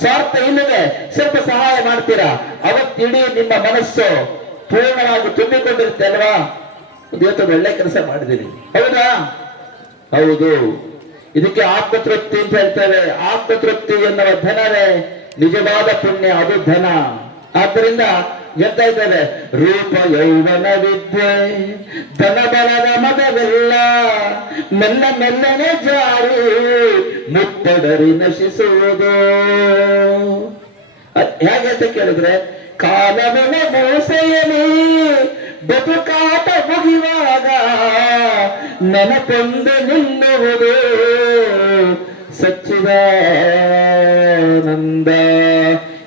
ಸ್ವಾರ್ಥ ಇಲ್ಲದೆ ಸ್ವಲ್ಪ ಸಹಾಯ ಮಾಡ್ತೀರಾ, ಅವತ್ತಿಡೀ ನಿಮ್ಮ ಮನಸ್ಸು ಪೂರ್ಣವಾಗಿ ತುಂಬಿಕೊಂಡಿರುತ್ತೆ ಅಲ್ವಾ? ಇವತ್ತು ಒಳ್ಳೆ ಕೆಲಸ ಮಾಡಿದ್ದೀನಿ, ಹೌದಾ? ಹೌದು. ಇದಕ್ಕೆ ಆತ್ಮತೃಪ್ತಿ ಅಂತ ಹೇಳ್ತೇವೆ. ಆತ್ಮತೃಪ್ತಿ ಎನ್ನುವ ಧನವೇ ನಿಜವಾದ ಪುಣ್ಯ, ಅದು ಧನ. ಆದ್ದರಿಂದ ಹೇಳ್ತಾ ಇದ್ದೇವೆ, ರೂಪ ಯೌವನ ವಿದ್ಯೆ ಧನ ಬಲದ ಮದವೆಲ್ಲ ಮೆಲ್ಲ ಮೆಲ್ಲನೆ ಜಾರಿ ಮುತ್ತಡರಿ ನಶಿಸುವುದು. ಹೇಗೆ ಅಂತ ಕೇಳಿದ್ರೆ, ಕಾಲವಿನ ಮೋಸೆಯಲಿ ಬದುಕಾಟ ಮುಗಿಯುವಾಗ ನೆನಪೊಂದು ನಿಲ್ಲುವುದು ಸಚ್ಚಿದಾನಂದ.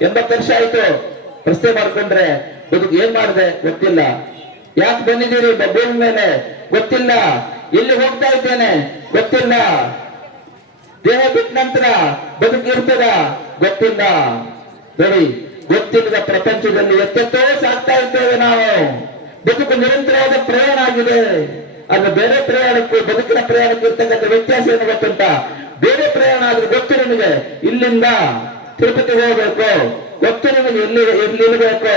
80 ವರ್ಷ ಆಯ್ತು ಪ್ರಶ್ನೆ ಮಾಡ್ಕೊಂಡ್ರೆ, ಬದುಕು ಏನ್ ಮಾಡಿದೆ ಗೊತ್ತಿಲ್ಲ. ಯಾಕೆ ಬಂದಿದ್ದೀರಿ ಭೂಮಿ ಮೇಲೆ ಗೊತ್ತಿಲ್ಲ. ಎಲ್ಲಿ ಹೋಗ್ತಾ ಇದ್ದೇನೆ ಗೊತ್ತಿಲ್ಲ. ದೇಹ ಬಿಟ್ಟ ನಂತರ ಬದುಕು ಇರ್ತದ ಗೊತ್ತಿಲ್ಲ. ನೋಡಿ, ಗೊತ್ತಿಲ್ಲದ ಪ್ರಪಂಚದಲ್ಲಿ ಎತ್ತೆತ್ತೋ ಸಾಕ್ತಾ ಇದ್ದೇವೆ ನಾವು. ಬದುಕು ನಿರಂತರವಾದ ಪ್ರಯಾಣ ಆಗಿದೆ. ಅದು ಬೇರೆ ಪ್ರಯಾಣಕ್ಕೂ ಬದುಕಿನ ಪ್ರಯಾಣಕ್ಕೂ ಇರ್ತಕ್ಕಂಥ ವ್ಯತ್ಯಾಸ ಏನು ಗೊತ್ತುಂಟ? ಬೇರೆ ಪ್ರಯಾಣ ಆದ್ರೆ ಗೊತ್ತು ನಿಮಗೆ, ಇಲ್ಲಿಂದ ತಿರುಪತಿಗೆ ಹೋಗ್ಬೇಕು, ಗೊತ್ತು ನಿಮಗೆ ಎಲ್ಲಿ ಇರಬೇಕು,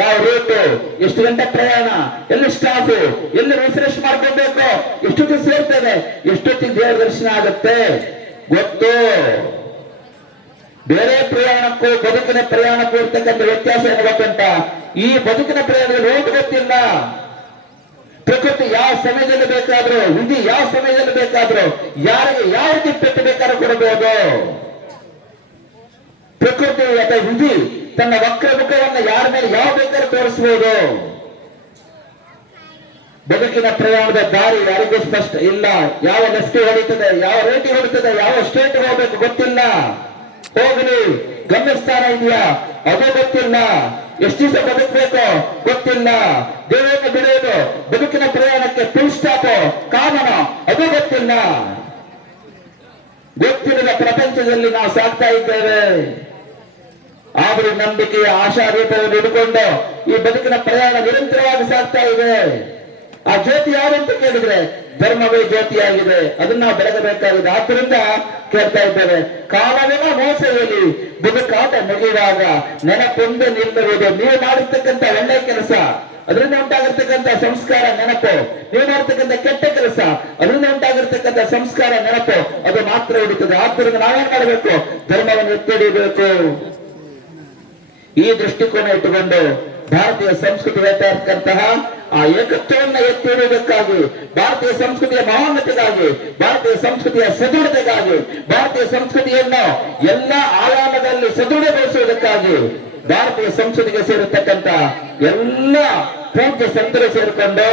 ಯಾವ ರೂಟು, ಎಷ್ಟು ಗಂಟೆ ಪ್ರಯಾಣ, ಎಲ್ಲಿ ಸ್ಟಾಫು, ಎಲ್ಲಿ ರಿಫ್ರೆಶ್ ಮಾಡ್ಕೋಬೇಕು, ಎಷ್ಟೊತ್ತಿಗೆ ಸೇರ್ತದೆ, ಎಷ್ಟೊತ್ತಿಗೆ ದೇವರ ದರ್ಶನ ಆಗುತ್ತೆ ಗೊತ್ತು. ಬೇರೆ ಪ್ರಯಾಣಕ್ಕೂ ಬದುಕಿನ ಪ್ರಯಾಣಕ್ಕೂ ಇರ್ತಕ್ಕಂಥ ವ್ಯತ್ಯಾಸ ಏನು ಗೊತ್ತುಂಟ? ಈ ಬದುಕಿನ ಪ್ರಯಾಣದಲ್ಲಿ ರೋಡ್ ಗೊತ್ತಿಲ್ಲ. ಪ್ರಕೃತಿ ಯಾವ ಸಮಯದಲ್ಲಿ ಬೇಕಾದ್ರೂ, ವಿಧಿ ಯಾವ ಸಮಯದಲ್ಲಿ ಬೇಕಾದ್ರೂ, ಯಾರಿಗೆ ಯಾವ ರೀತಿ ಪೆಟ್ಟು ಬೇಕಾದ್ರೂ ಕೊಡಬಹುದು. ಪ್ರಕೃತಿ ಅಥವಾ ವಿಧಿ ತನ್ನ ವಕ್ರ ಮುಖವನ್ನು ಯಾರ ಮೇಲೆ ಯಾವ ಬೇಕಾದ್ರೂ ತೋರಿಸಬಹುದು. ಬದುಕಿನ ಪ್ರಯಾಣದ ದಾರಿ ಯಾರಿಗೂ ಸ್ಪಷ್ಟ ಇಲ್ಲ. ಯಾವ ಲೆಫ್ಟ್ ಹೊಡಿತದೆ, ಯಾವ ರೇಟಿ ಹೊಡಿತದೆ, ಯಾವ ಸ್ಟ್ರೇಟ್ ಹೋಗ್ಬೇಕು ಗೊತ್ತಿಲ್ಲ. ಹೋಗಲಿ, ಗಮ್ಯಸ್ಥಾನ ಇದೆಯಾ ಅದು ಗೊತ್ತಿಲ್ಲ. ಎಷ್ಟು ದಿವಸ ಬದುಕಬೇಕು ಗೊತ್ತಿಲ್ಲ. ದೇವರನ್ನು ಬಿಡುವುದು, ಬದುಕಿನ ಪ್ರಯಾಣಕ್ಕೆ ಫುಲ್ ಸ್ಟಾಪ್, ಕಾಮನ ಅದು ಗೊತ್ತಿಲ್ಲ. ಗೊತ್ತಿಲ್ಲದ ಪ್ರಪಂಚದಲ್ಲಿ ನಾವು ಸಾಕ್ತಾ ಇದ್ದೇವೆ. ಆದರೂ ನಂಬಿಕೆಯ ಆಶಾದೀಪವನ್ನು ಹಿಡ್ಕೊಂಡು ಈ ಬದುಕಿನ ಪ್ರಯಾಣ ನಿರಂತರವಾಗಿ ಸಾಗ್ತಾ ಇದೆ. ಆ ಜ್ಯೋತಿ ಯಾರು ಅಂತ ಕೇಳಿದ್ರೆ ಧರ್ಮವೇ ಜ್ಯೋತಿಯಾಗಿದೆ. ಅದನ್ನ ನಾವು ಬೆಳಗಬೇಕಾಗಿದೆ. ಆದ್ದರಿಂದ ಕೇಳ್ತಾ ಇದ್ದೇವೆ, ಕಾಲವಿನ ಮೋಸೆಯಲ್ಲಿ ಬದುಕಾಟ ಮುಗಿಯುವಾಗ ನೆನಪೊಂದು ನಿಲ್ಲುವುದು. ನೀವು ಮಾಡಿರ್ತಕ್ಕಂಥ ಒಳ್ಳೆ ಕೆಲಸ, ಅದರಿಂದ ಉಂಟಾಗಿರ್ತಕ್ಕಂಥ ಸಂಸ್ಕಾರ ನೆನಪು, ನೀವು ಮಾಡ್ತಕ್ಕಂಥ ಕೆಟ್ಟ ಕೆಲಸ, ಅದರಿಂದ ಉಂಟಾಗಿರ್ತಕ್ಕಂಥ ಸಂಸ್ಕಾರ ನೆನಪು, ಅದು ಮಾತ್ರ ಹಿಡಿತದೆ. ಆದ್ದರಿಂದ ನಾವೇನ್ ಮಾಡಬೇಕು? ಧರ್ಮವನ್ನು ಎತ್ತಿ ಹಿಡಿಯಬೇಕು. ಈ ದೃಷ್ಟಿಕೋನ ಇಟ್ಟುಕೊಂಡು ಭಾರತೀಯ ಸಂಸ್ಕೃತಿ ಇರತಕ್ಕಂತಹ ಆ ಏಕತ್ವವನ್ನು ಎತ್ತಿ ಹಿಡಿಯುವುದಕ್ಕಾಗಿ, ಭಾರತೀಯ ಸಂಸ್ಕೃತಿಯ ಮಹೋನ್ನತಿಗಾಗಿ, ಭಾರತೀಯ ಸಂಸ್ಕೃತಿಯ ಸದೃಢತೆಗಾಗಿ, ಭಾರತೀಯ ಸಂಸ್ಕೃತಿಯನ್ನು ಎಲ್ಲ ಆಯಾಮದಲ್ಲಿ ಸದೃಢಗೊಳಿಸುವುದಕ್ಕಾಗಿ ಭಾರತೀಯ ಸಂಸ್ಕೃತಿಗೆ ಸೇರಿರ್ತಕ್ಕಂಥ ಎಲ್ಲ ಪೂಜ್ಯ ಸಂತರು ಸೇರಿಕೊಂಡು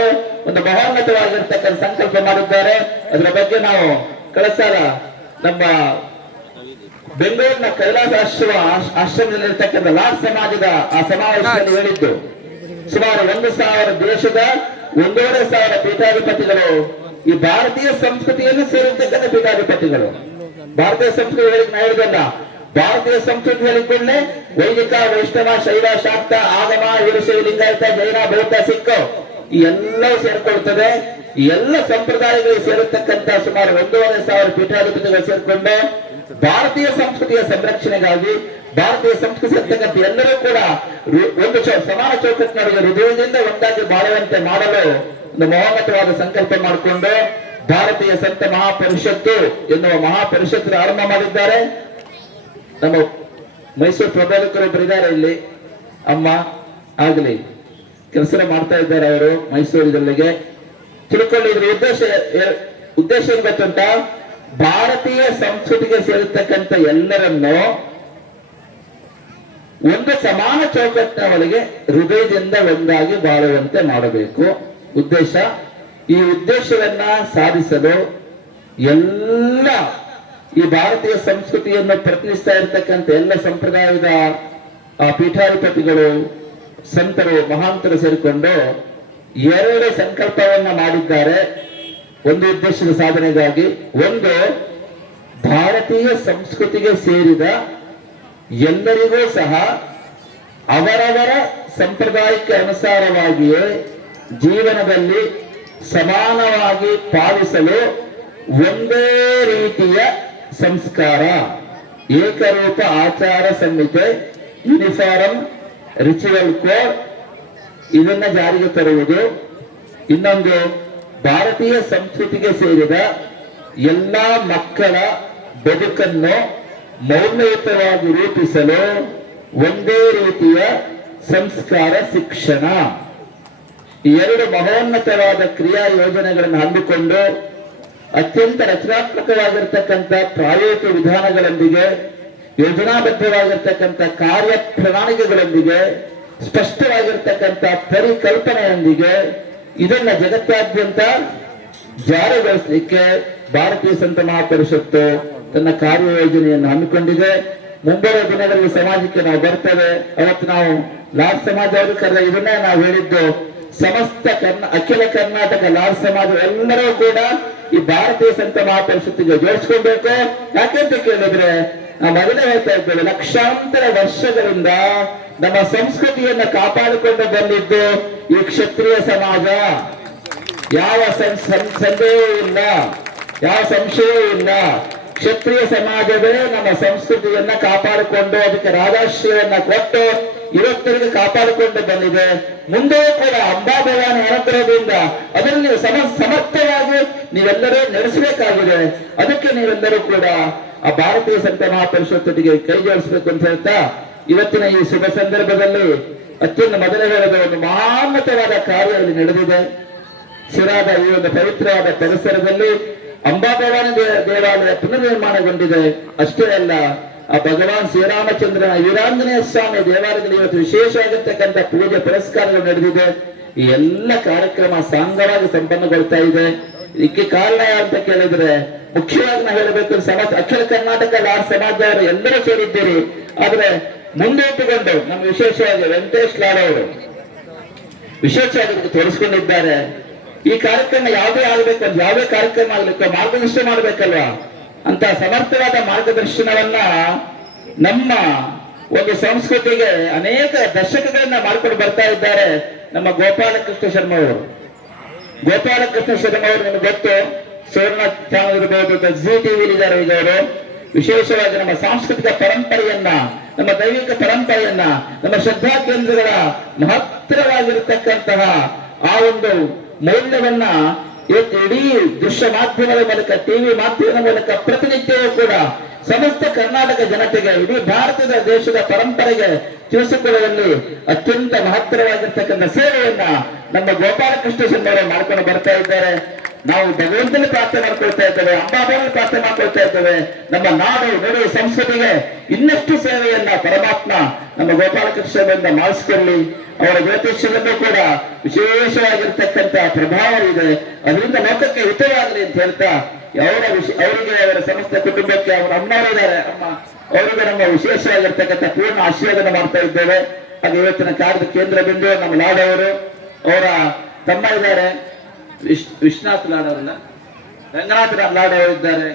ಒಂದು ಮಹೋನ್ನತವಾಗಿರ್ತಕ್ಕಂಥ ಸಂಕಲ್ಪ ಮಾಡಿದ್ದಾರೆ. ಅದರ ಬಗ್ಗೆ ನಾವು ಕಳೆದ ಸಾಲ ನಮ್ಮ ಬೆಂಗಳೂರಿನ ಕೈಲಾಸ ಆಶ್ರಮದಲ್ಲಿರ್ತಕ್ಕಂಥ ಲಾಡ್ ಸಮಾಜದ ಆ ಸಮಾವೇಶದಲ್ಲಿ ಹೇಳಿದ್ದು, ಸುಮಾರು 1,000 ದೇಶದ 1,500 ಪೀಠಾಧಿಪತಿಗಳು ಈ ಭಾರತೀಯ ಸಂಸ್ಕೃತಿಯನ್ನು ಸೇರಿರ್ತಕ್ಕಂಥ ಪೀಠಾಧಿಪತಿಗಳು. ಭಾರತೀಯ ಸಂಸ್ಕೃತಿ ಹೇಳಿಕ್ ನಾ ಹೇಳಿದಲ್ಲ, ಭಾರತೀಯ ಸಂಸ್ಕೃತಿ ಹೇಳಿಕೊಂಡೆ ವೈದಿಕ, ವೈಷ್ಣವ, ಶೈವ, ಶಾಕ್ತ, ಆಗಮ, ವೀರಶೈವ, ಲಿಂಗಾಯತ, ಜೈನ, ಬೌದ್ಧ, ಸಿಖ್ ಈ ಎಲ್ಲವೂ ಸೇರ್ಕೊಳ್ತದೆ. ಈ ಎಲ್ಲ ಸಂಪ್ರದಾಯಗಳಿಗೆ ಸೇರಿರ್ತಕ್ಕಂಥ ಸುಮಾರು 1,500 ಪೀಠಾಧಿಪತಿಗಳು ಸೇರಿಕೊಂಡು ಭಾರತೀಯ ಸಂಸ್ಕೃತಿಯ ಸಂರಕ್ಷಣೆಗಾಗಿ ಭಾರತೀಯ ಸಂಸ್ಕೃತಿ ಇರ್ತಕ್ಕಂಥ ಎಲ್ಲರೂ ಕೂಡ ಒಂದು ಸಮಾನ ಚೌಕಟ್ಟಿನೊಳಗೆ ಹೃದಯದಿಂದ ಒಂದಾಗಿ ಬಾಳುವಂತೆ ಮಾಡಲು ಒಂದು ಮಹೋನ್ನತವಾದ ಸಂಕಲ್ಪ ಮಾಡಿಕೊಂಡು ಭಾರತೀಯ ಸಂತ ಮಹಾಪರಿಷತ್ತು ಎನ್ನುವ ಮಹಾಪರಿಷತ್ತು ಆರಂಭ ಮಾಡಿದ್ದಾರೆ. ನಮ್ಮ ಮೈಸೂರು ಪ್ರಬೋಧಕರೊಬ್ಬರು ಇದ್ದಾರೆ ಇಲ್ಲಿ, ಅಮ್ಮ ಆಗ್ಲಿ ಕೆಲಸ ಮಾಡ್ತಾ ಇದ್ದಾರೆ ಅವರು ಮೈಸೂರಿನಲ್ಲಿಗೆ. ತಿಳ್ಕೊಂಡಿದ್ರ ಉದ್ದೇಶ ಏನ್ ಗೊತ್ತುಂಟ, ಭಾರತೀಯ ಸಂಸ್ಕೃತಿಗೆ ಸೇರಿರ್ತಕ್ಕಂಥ ಎಲ್ಲರನ್ನು ಒಂದು ಸಮಾನ ಚೌಕಟ್ಟಿನ ಒಳಗೆ ಹೃದಯದಿಂದ ಒಂದಾಗಿ ಬಾಳುವಂತೆ ಮಾಡಬೇಕು ಉದ್ದೇಶ. ಈ ಉದ್ದೇಶವನ್ನ ಸಾಧಿಸಲು ಎಲ್ಲ ಈ ಭಾರತೀಯ ಸಂಸ್ಕೃತಿಯನ್ನು ಪ್ರತಿನಿಧಿಸ್ತಾ ಇರತಕ್ಕಂಥ ಎಲ್ಲ ಸಂಪ್ರದಾಯದ ಪೀಠಾಧಿಪತಿಗಳು, ಸಂತರು, ಮಹಾಂತರು ಸೇರಿಕೊಂಡು 2 ಸಂಕಲ್ಪವನ್ನ ಮಾಡಿದ್ದಾರೆ ಒಂದು ಉದ್ದೇಶದ ಸಾಧನೆಗಾಗಿ. ಒಂದು, ಭಾರತೀಯ ಸಂಸ್ಕೃತಿಗೆ ಸೇರಿದ ಎಲ್ಲರಿಗೂ ಸಹ ಅವರವರ ಸಂಪ್ರದಾಯಕ್ಕೆ ಅನುಸಾರವಾಗಿಯೇ ಜೀವನದಲ್ಲಿ ಸಮಾನವಾಗಿ ಪಾಲಿಸಲು ಒಂದೇ ರೀತಿಯ ಸಂಸ್ಕಾರ, ಏಕರೂಪ ಆಚಾರ ಸಂಹಿತೆ, ಯೂನಿಫಾರ್ಮ್ ರಿಚುವಲ್ ಕೋಡ್ ಇದನ್ನ ಜಾರಿಗೆ ತರುವುದು. ಇನ್ನೊಂದು, ಭಾರತೀಯ ಸಂಸ್ಕೃತಿಗೆ ಸೇರಿದ ಎಲ್ಲಾ ಮಕ್ಕಳ ಬದುಕನ್ನು ಮೌಲ್ಯಯುತವಾಗಿ ರೂಪಿಸಲು ಒಂದೇ ರೀತಿಯ ಸಂಸ್ಕಾರ ಶಿಕ್ಷಣ. ಈ 2 ಮಹೋನ್ನತವಾದ ಕ್ರಿಯಾ ಯೋಜನೆಗಳನ್ನು ಹಮ್ಮಿಕೊಂಡು ಅತ್ಯಂತ ರಚನಾತ್ಮಕವಾಗಿರ್ತಕ್ಕಂಥ ಪ್ರಾಯೋಗಿಕ ವಿಧಾನಗಳೊಂದಿಗೆ, ಯೋಜನಾಬದ್ಧವಾಗಿರ್ತಕ್ಕಂಥ ಕಾರ್ಯ ಪ್ರಣಾಳಿಕೆಗಳೊಂದಿಗೆ, ಸ್ಪಷ್ಟವಾಗಿರ್ತಕ್ಕಂಥ ಪರಿಕಲ್ಪನೆಯೊಂದಿಗೆ ಇದನ್ನ ಜಗತ್ತಾದ್ಯಂತ ಜಾರಿಗೊಳಿಸಲಿಕ್ಕೆ ಭಾರತೀಯ ಸಂತ ಮಹಾಪರಿಷತ್ತು ತನ್ನ ಕಾರ್ಯಯೋಜನೆಯನ್ನು ಹಮ್ಮಿಕೊಂಡಿದೆ. ಮುಂಬರುವ ದಿನಗಳಲ್ಲಿ ಸಮಾಜಕ್ಕೆ ನಾವು ಬರ್ತೇವೆ. ಅವತ್ತು ನಾವು ಲಾಡ್ ಸಮಾಜ ಅವರು ಕರೆದ ಇದನ್ನೇ ನಾವು ಹೇಳಿದ್ದು, ಸಮಸ್ತ ಅಖಿಲ ಕರ್ನಾಟಕ ಲಾಡ್ ಸಮಾಜ ಎಲ್ಲರೂ ಕೂಡ ಈ ಭಾರತೀಯ ಸಂತ ಮಹಾಪರಿಷತ್ತಿಗೆ ಜೋಡಿಸ್ಕೊಳ್ಬೇಕು. ಯಾಕೆಂತ ಕೇಳಿದ್ರೆ, ನಾವು ಮೊದಲೇ ಹೇಳ್ತಾ ಇದ್ದೇವೆ, ಲಕ್ಷಾಂತರ ವರ್ಷಗಳಿಂದ ನಮ್ಮ ಸಂಸ್ಕೃತಿಯನ್ನು ಕಾಪಾಡಿಕೊಂಡು ಬಂದಿದ್ದು ಈ ಕ್ಷತ್ರಿಯ ಸಮಾಜ. ಯಾವ ಸಂದೇಹವೂ ಇಲ್ಲ, ಯಾವ ಸಂಶಯವೂ ಇಲ್ಲ. ಕ್ಷತ್ರಿಯ ಸಮಾಜವೇ ನಮ್ಮ ಸಂಸ್ಕೃತಿಯನ್ನ ಕಾಪಾಡಿಕೊಂಡು ಅದಕ್ಕೆ ರಾಜಾಶ್ರಯವನ್ನ ಕೊಟ್ಟು ಇವತ್ತರಿಗೆ ಕಾಪಾಡಿಕೊಂಡು ಬಂದಿದೆ. ಮುಂದೆ ಕೂಡ ಅಂಬಾಭವಾನಿ ಅನುಗ್ರಹದಿಂದ ಅದನ್ನು ನೀವು ಸಮರ್ಥವಾಗಿ ನೀವೆಲ್ಲರೂ ನಡೆಸಬೇಕಾಗಿದೆ. ಅದಕ್ಕೆ ನೀವೆಲ್ಲರೂ ಕೂಡ ಆ ಭಾರತೀಯ ಸಂತ ಮಹಾಪರಿಷತ್ತಿಗೆ ಕೈ ಜೋಡಿಸಬೇಕು ಅಂತ ಹೇಳ್ತಾ, ಇವತ್ತಿನ ಈ ಶುಭ ಸಂದರ್ಭದಲ್ಲಿ ಅತ್ಯಂತ ಮೊದಲೇ ಹೇಳಿದ ಒಂದು ಮಹಾನ್ನತವಾದ ಕಾರ್ಯ ಇಲ್ಲಿ ನಡೆದಿದೆ. ಶಿರಾದ ಈ ಒಂದು ಪವಿತ್ರವಾದ ಪರಿಸರದಲ್ಲಿ ಅಂಬಾಭವಾನಿ ದೇವಾಲಯ ಪುನರ್ನಿರ್ಮಾಣಗೊಂಡಿದೆ. ಅಷ್ಟೇ ಅಲ್ಲ, ಆ ಭಗವಾನ್ ಶ್ರೀರಾಮಚಂದ್ರನ ವೀರಾಂಜನೇಯ ಸ್ವಾಮಿ ದೇವಾಲಯದಲ್ಲಿ ಇವತ್ತು ವಿಶೇಷವಾಗಿರ್ತಕ್ಕಂಥ ಪೂಜೆ ಪುರಸ್ಕಾರಗಳು ನಡೆದಿದೆ. ಈ ಎಲ್ಲ ಕಾರ್ಯಕ್ರಮ ಸಾಂಗವಾಗಿ ಸಂಪನ್ನಗೊಳ್ತಾ ಇದೆ. ಇದಕ್ಕೆ ಕಾರಣ ಅಂತ ಕೇಳಿದ್ರೆ, ಮುಖ್ಯವಾಗಿ ನಾವು ಹೇಳಬೇಕು, ಅಖಿಲ ಕರ್ನಾಟಕ ಲಾಡ್ ಸಮಾಜದವರು ಎಲ್ಲರೂ ಸೇರಿದ್ದೀರಿ. ಆದ್ರೆ ಮುಂದಿಟ್ಟುಕೊಂಡು ನಮ್ಮ ವಿಶೇಷವಾಗಿ ವೆಂಕಟೇಶ್ ಲಾಡ್ ಅವರು ವಿಶೇಷವಾಗಿ ತೋರಿಸ್ಕೊಂಡಿದ್ದಾರೆ. ಈ ಕಾರ್ಯಕ್ರಮ ಯಾವುದೇ ಆಗ್ಬೇಕು, ಯಾವುದೇ ಕಾರ್ಯಕ್ರಮ ಆಗ್ಲಿಕ್ಕೆ ಮಾರ್ಗದರ್ಶನ ಮಾಡ್ಬೇಕಲ್ವಾ ಅಂತ ಸಮರ್ಥವಾದ ಮಾರ್ಗದರ್ಶನವನ್ನ ನಮ್ಮ ಒಂದು ಸಂಸ್ಕೃತಿಗೆ ಅನೇಕ ದಶಕಗಳನ್ನ ಮಾಡ್ಕೊಂಡು ಬರ್ತಾ ಇದ್ದಾರೆ ನಮ್ಮ ಗೋಪಾಲಕೃಷ್ಣ ಶರ್ಮಾ ಅವರು. ಗೋಪಾಲಕೃಷ್ಣ ಶರ್ಮಾ ಅವರು ನಿಮ್ಗೆ ಗೊತ್ತು, ಸುವರ್ಣ ಚಾನಲ್ ಇರಬಹುದು, ಜಿ ಟಿವಿ ಇದ್ದಾರೆ. ಈಗ ಅವರು ವಿಶೇಷವಾಗಿ ನಮ್ಮ ಸಾಂಸ್ಕೃತಿಕ ಪರಂಪರೆಯನ್ನ, ನಮ್ಮ ದೈವಿಕ ಪರಂಪರೆಯನ್ನ, ನಮ್ಮ ಶ್ರದ್ಧಾ ಕೇಂದ್ರಗಳ ಮಹತ್ತರವಾಗಿರತಕ್ಕಂತಹ ಆ ಒಂದು ಮೌಲ್ಯವನ್ನ ಇವತ್ತು ಇಡೀ ದೃಶ್ಯ ಮಾಧ್ಯಮದ ಮೂಲಕ, ಟಿವಿ ಮಾಧ್ಯಮದ ಮೂಲಕ ಪ್ರತಿನಿತ್ಯವೂ ಕೂಡ ಸಮಸ್ತ ಕರ್ನಾಟಕ ಜನತೆಗೆ, ಇಡೀ ಭಾರತದ ದೇಶದ ಪರಂಪರೆಗೆ ತಿಳಿಸಿಕೊಳ್ಳುವಲ್ಲಿ ಅತ್ಯಂತ ಮಹತ್ತರವಾಗಿರ್ತಕ್ಕಂಥ ಸೇವೆಯನ್ನ ನಮ್ಮ ಗೋಪಾಲಕೃಷ್ಣ ಶರ್ಮಾ ಮಾಡ್ಕೊಂಡು ಬರ್ತಾ ಇದ್ದಾರೆ. ನಾವು ಭಗವಂತನ ಪ್ರಾರ್ಥನೆ ಮಾಡ್ಕೊಳ್ತಾ ಇದ್ದೇವೆ, ಅಂಬಾಭವಾನಿ ಪ್ರಾರ್ಥನೆ ಮಾಡ್ಕೊಳ್ತಾ ಇದ್ದೇವೆ. ನಮ್ಮ ನಾಡು ನುಡಿ ಸಂಸ್ಕೃತಿಗೆ ಇನ್ನಷ್ಟು ಸೇವೆಯನ್ನ ಪರಮಾತ್ಮ ನಮ್ಮ ಗೋಪಾಲಕೃಷ್ಣರಿಂದ ಮಾಡಿಸಿಕೊಳ್ಳಿ. ಅವರ ಜ್ಯೋತಿಷ್ಯದಲ್ಲೂ ಕೂಡ ವಿಶೇಷವಾಗಿರ್ತಕ್ಕಂಥ ಪ್ರಭಾವ ಇದೆ. ಅದರಿಂದ ಲೋಕಕ್ಕೆ ಹಿತವಾಗಲಿ ಅಂತ ಹೇಳ್ತಾ, ಅವರಿಗೆ, ಅವರ ಸಮಸ್ತ ಕುಟುಂಬಕ್ಕೆ, ಅವರ ಅಮ್ಮನವರಿದ್ದಾರೆ, ಅಮ್ಮ ಅವರಿಗೆ ನಮ್ಮ ವಿಶೇಷವಾಗಿರ್ತಕ್ಕಂಥ ಪೂರ್ಣ ಆಶೀರ್ವಾದ ಮಾಡ್ತಾ ಇದ್ದೇವೆ. ಹಾಗೆ ಇವತ್ತಿನ ಕಾರ್ಯದ ಕೇಂದ್ರ ಬಿಂದು ನಮ್ಮ ಲಾಡ್ ಅವರು, ಅವರ ತಮ್ಮ ಇದ್ದಾರೆ ವಿಶ್ವನಾಥ್ ಲಾಡ್ ಅವರನ್ನ, ರಂಗನಾಥ ಲಾಡ್ ಅವರು ಇದ್ದಾರೆ.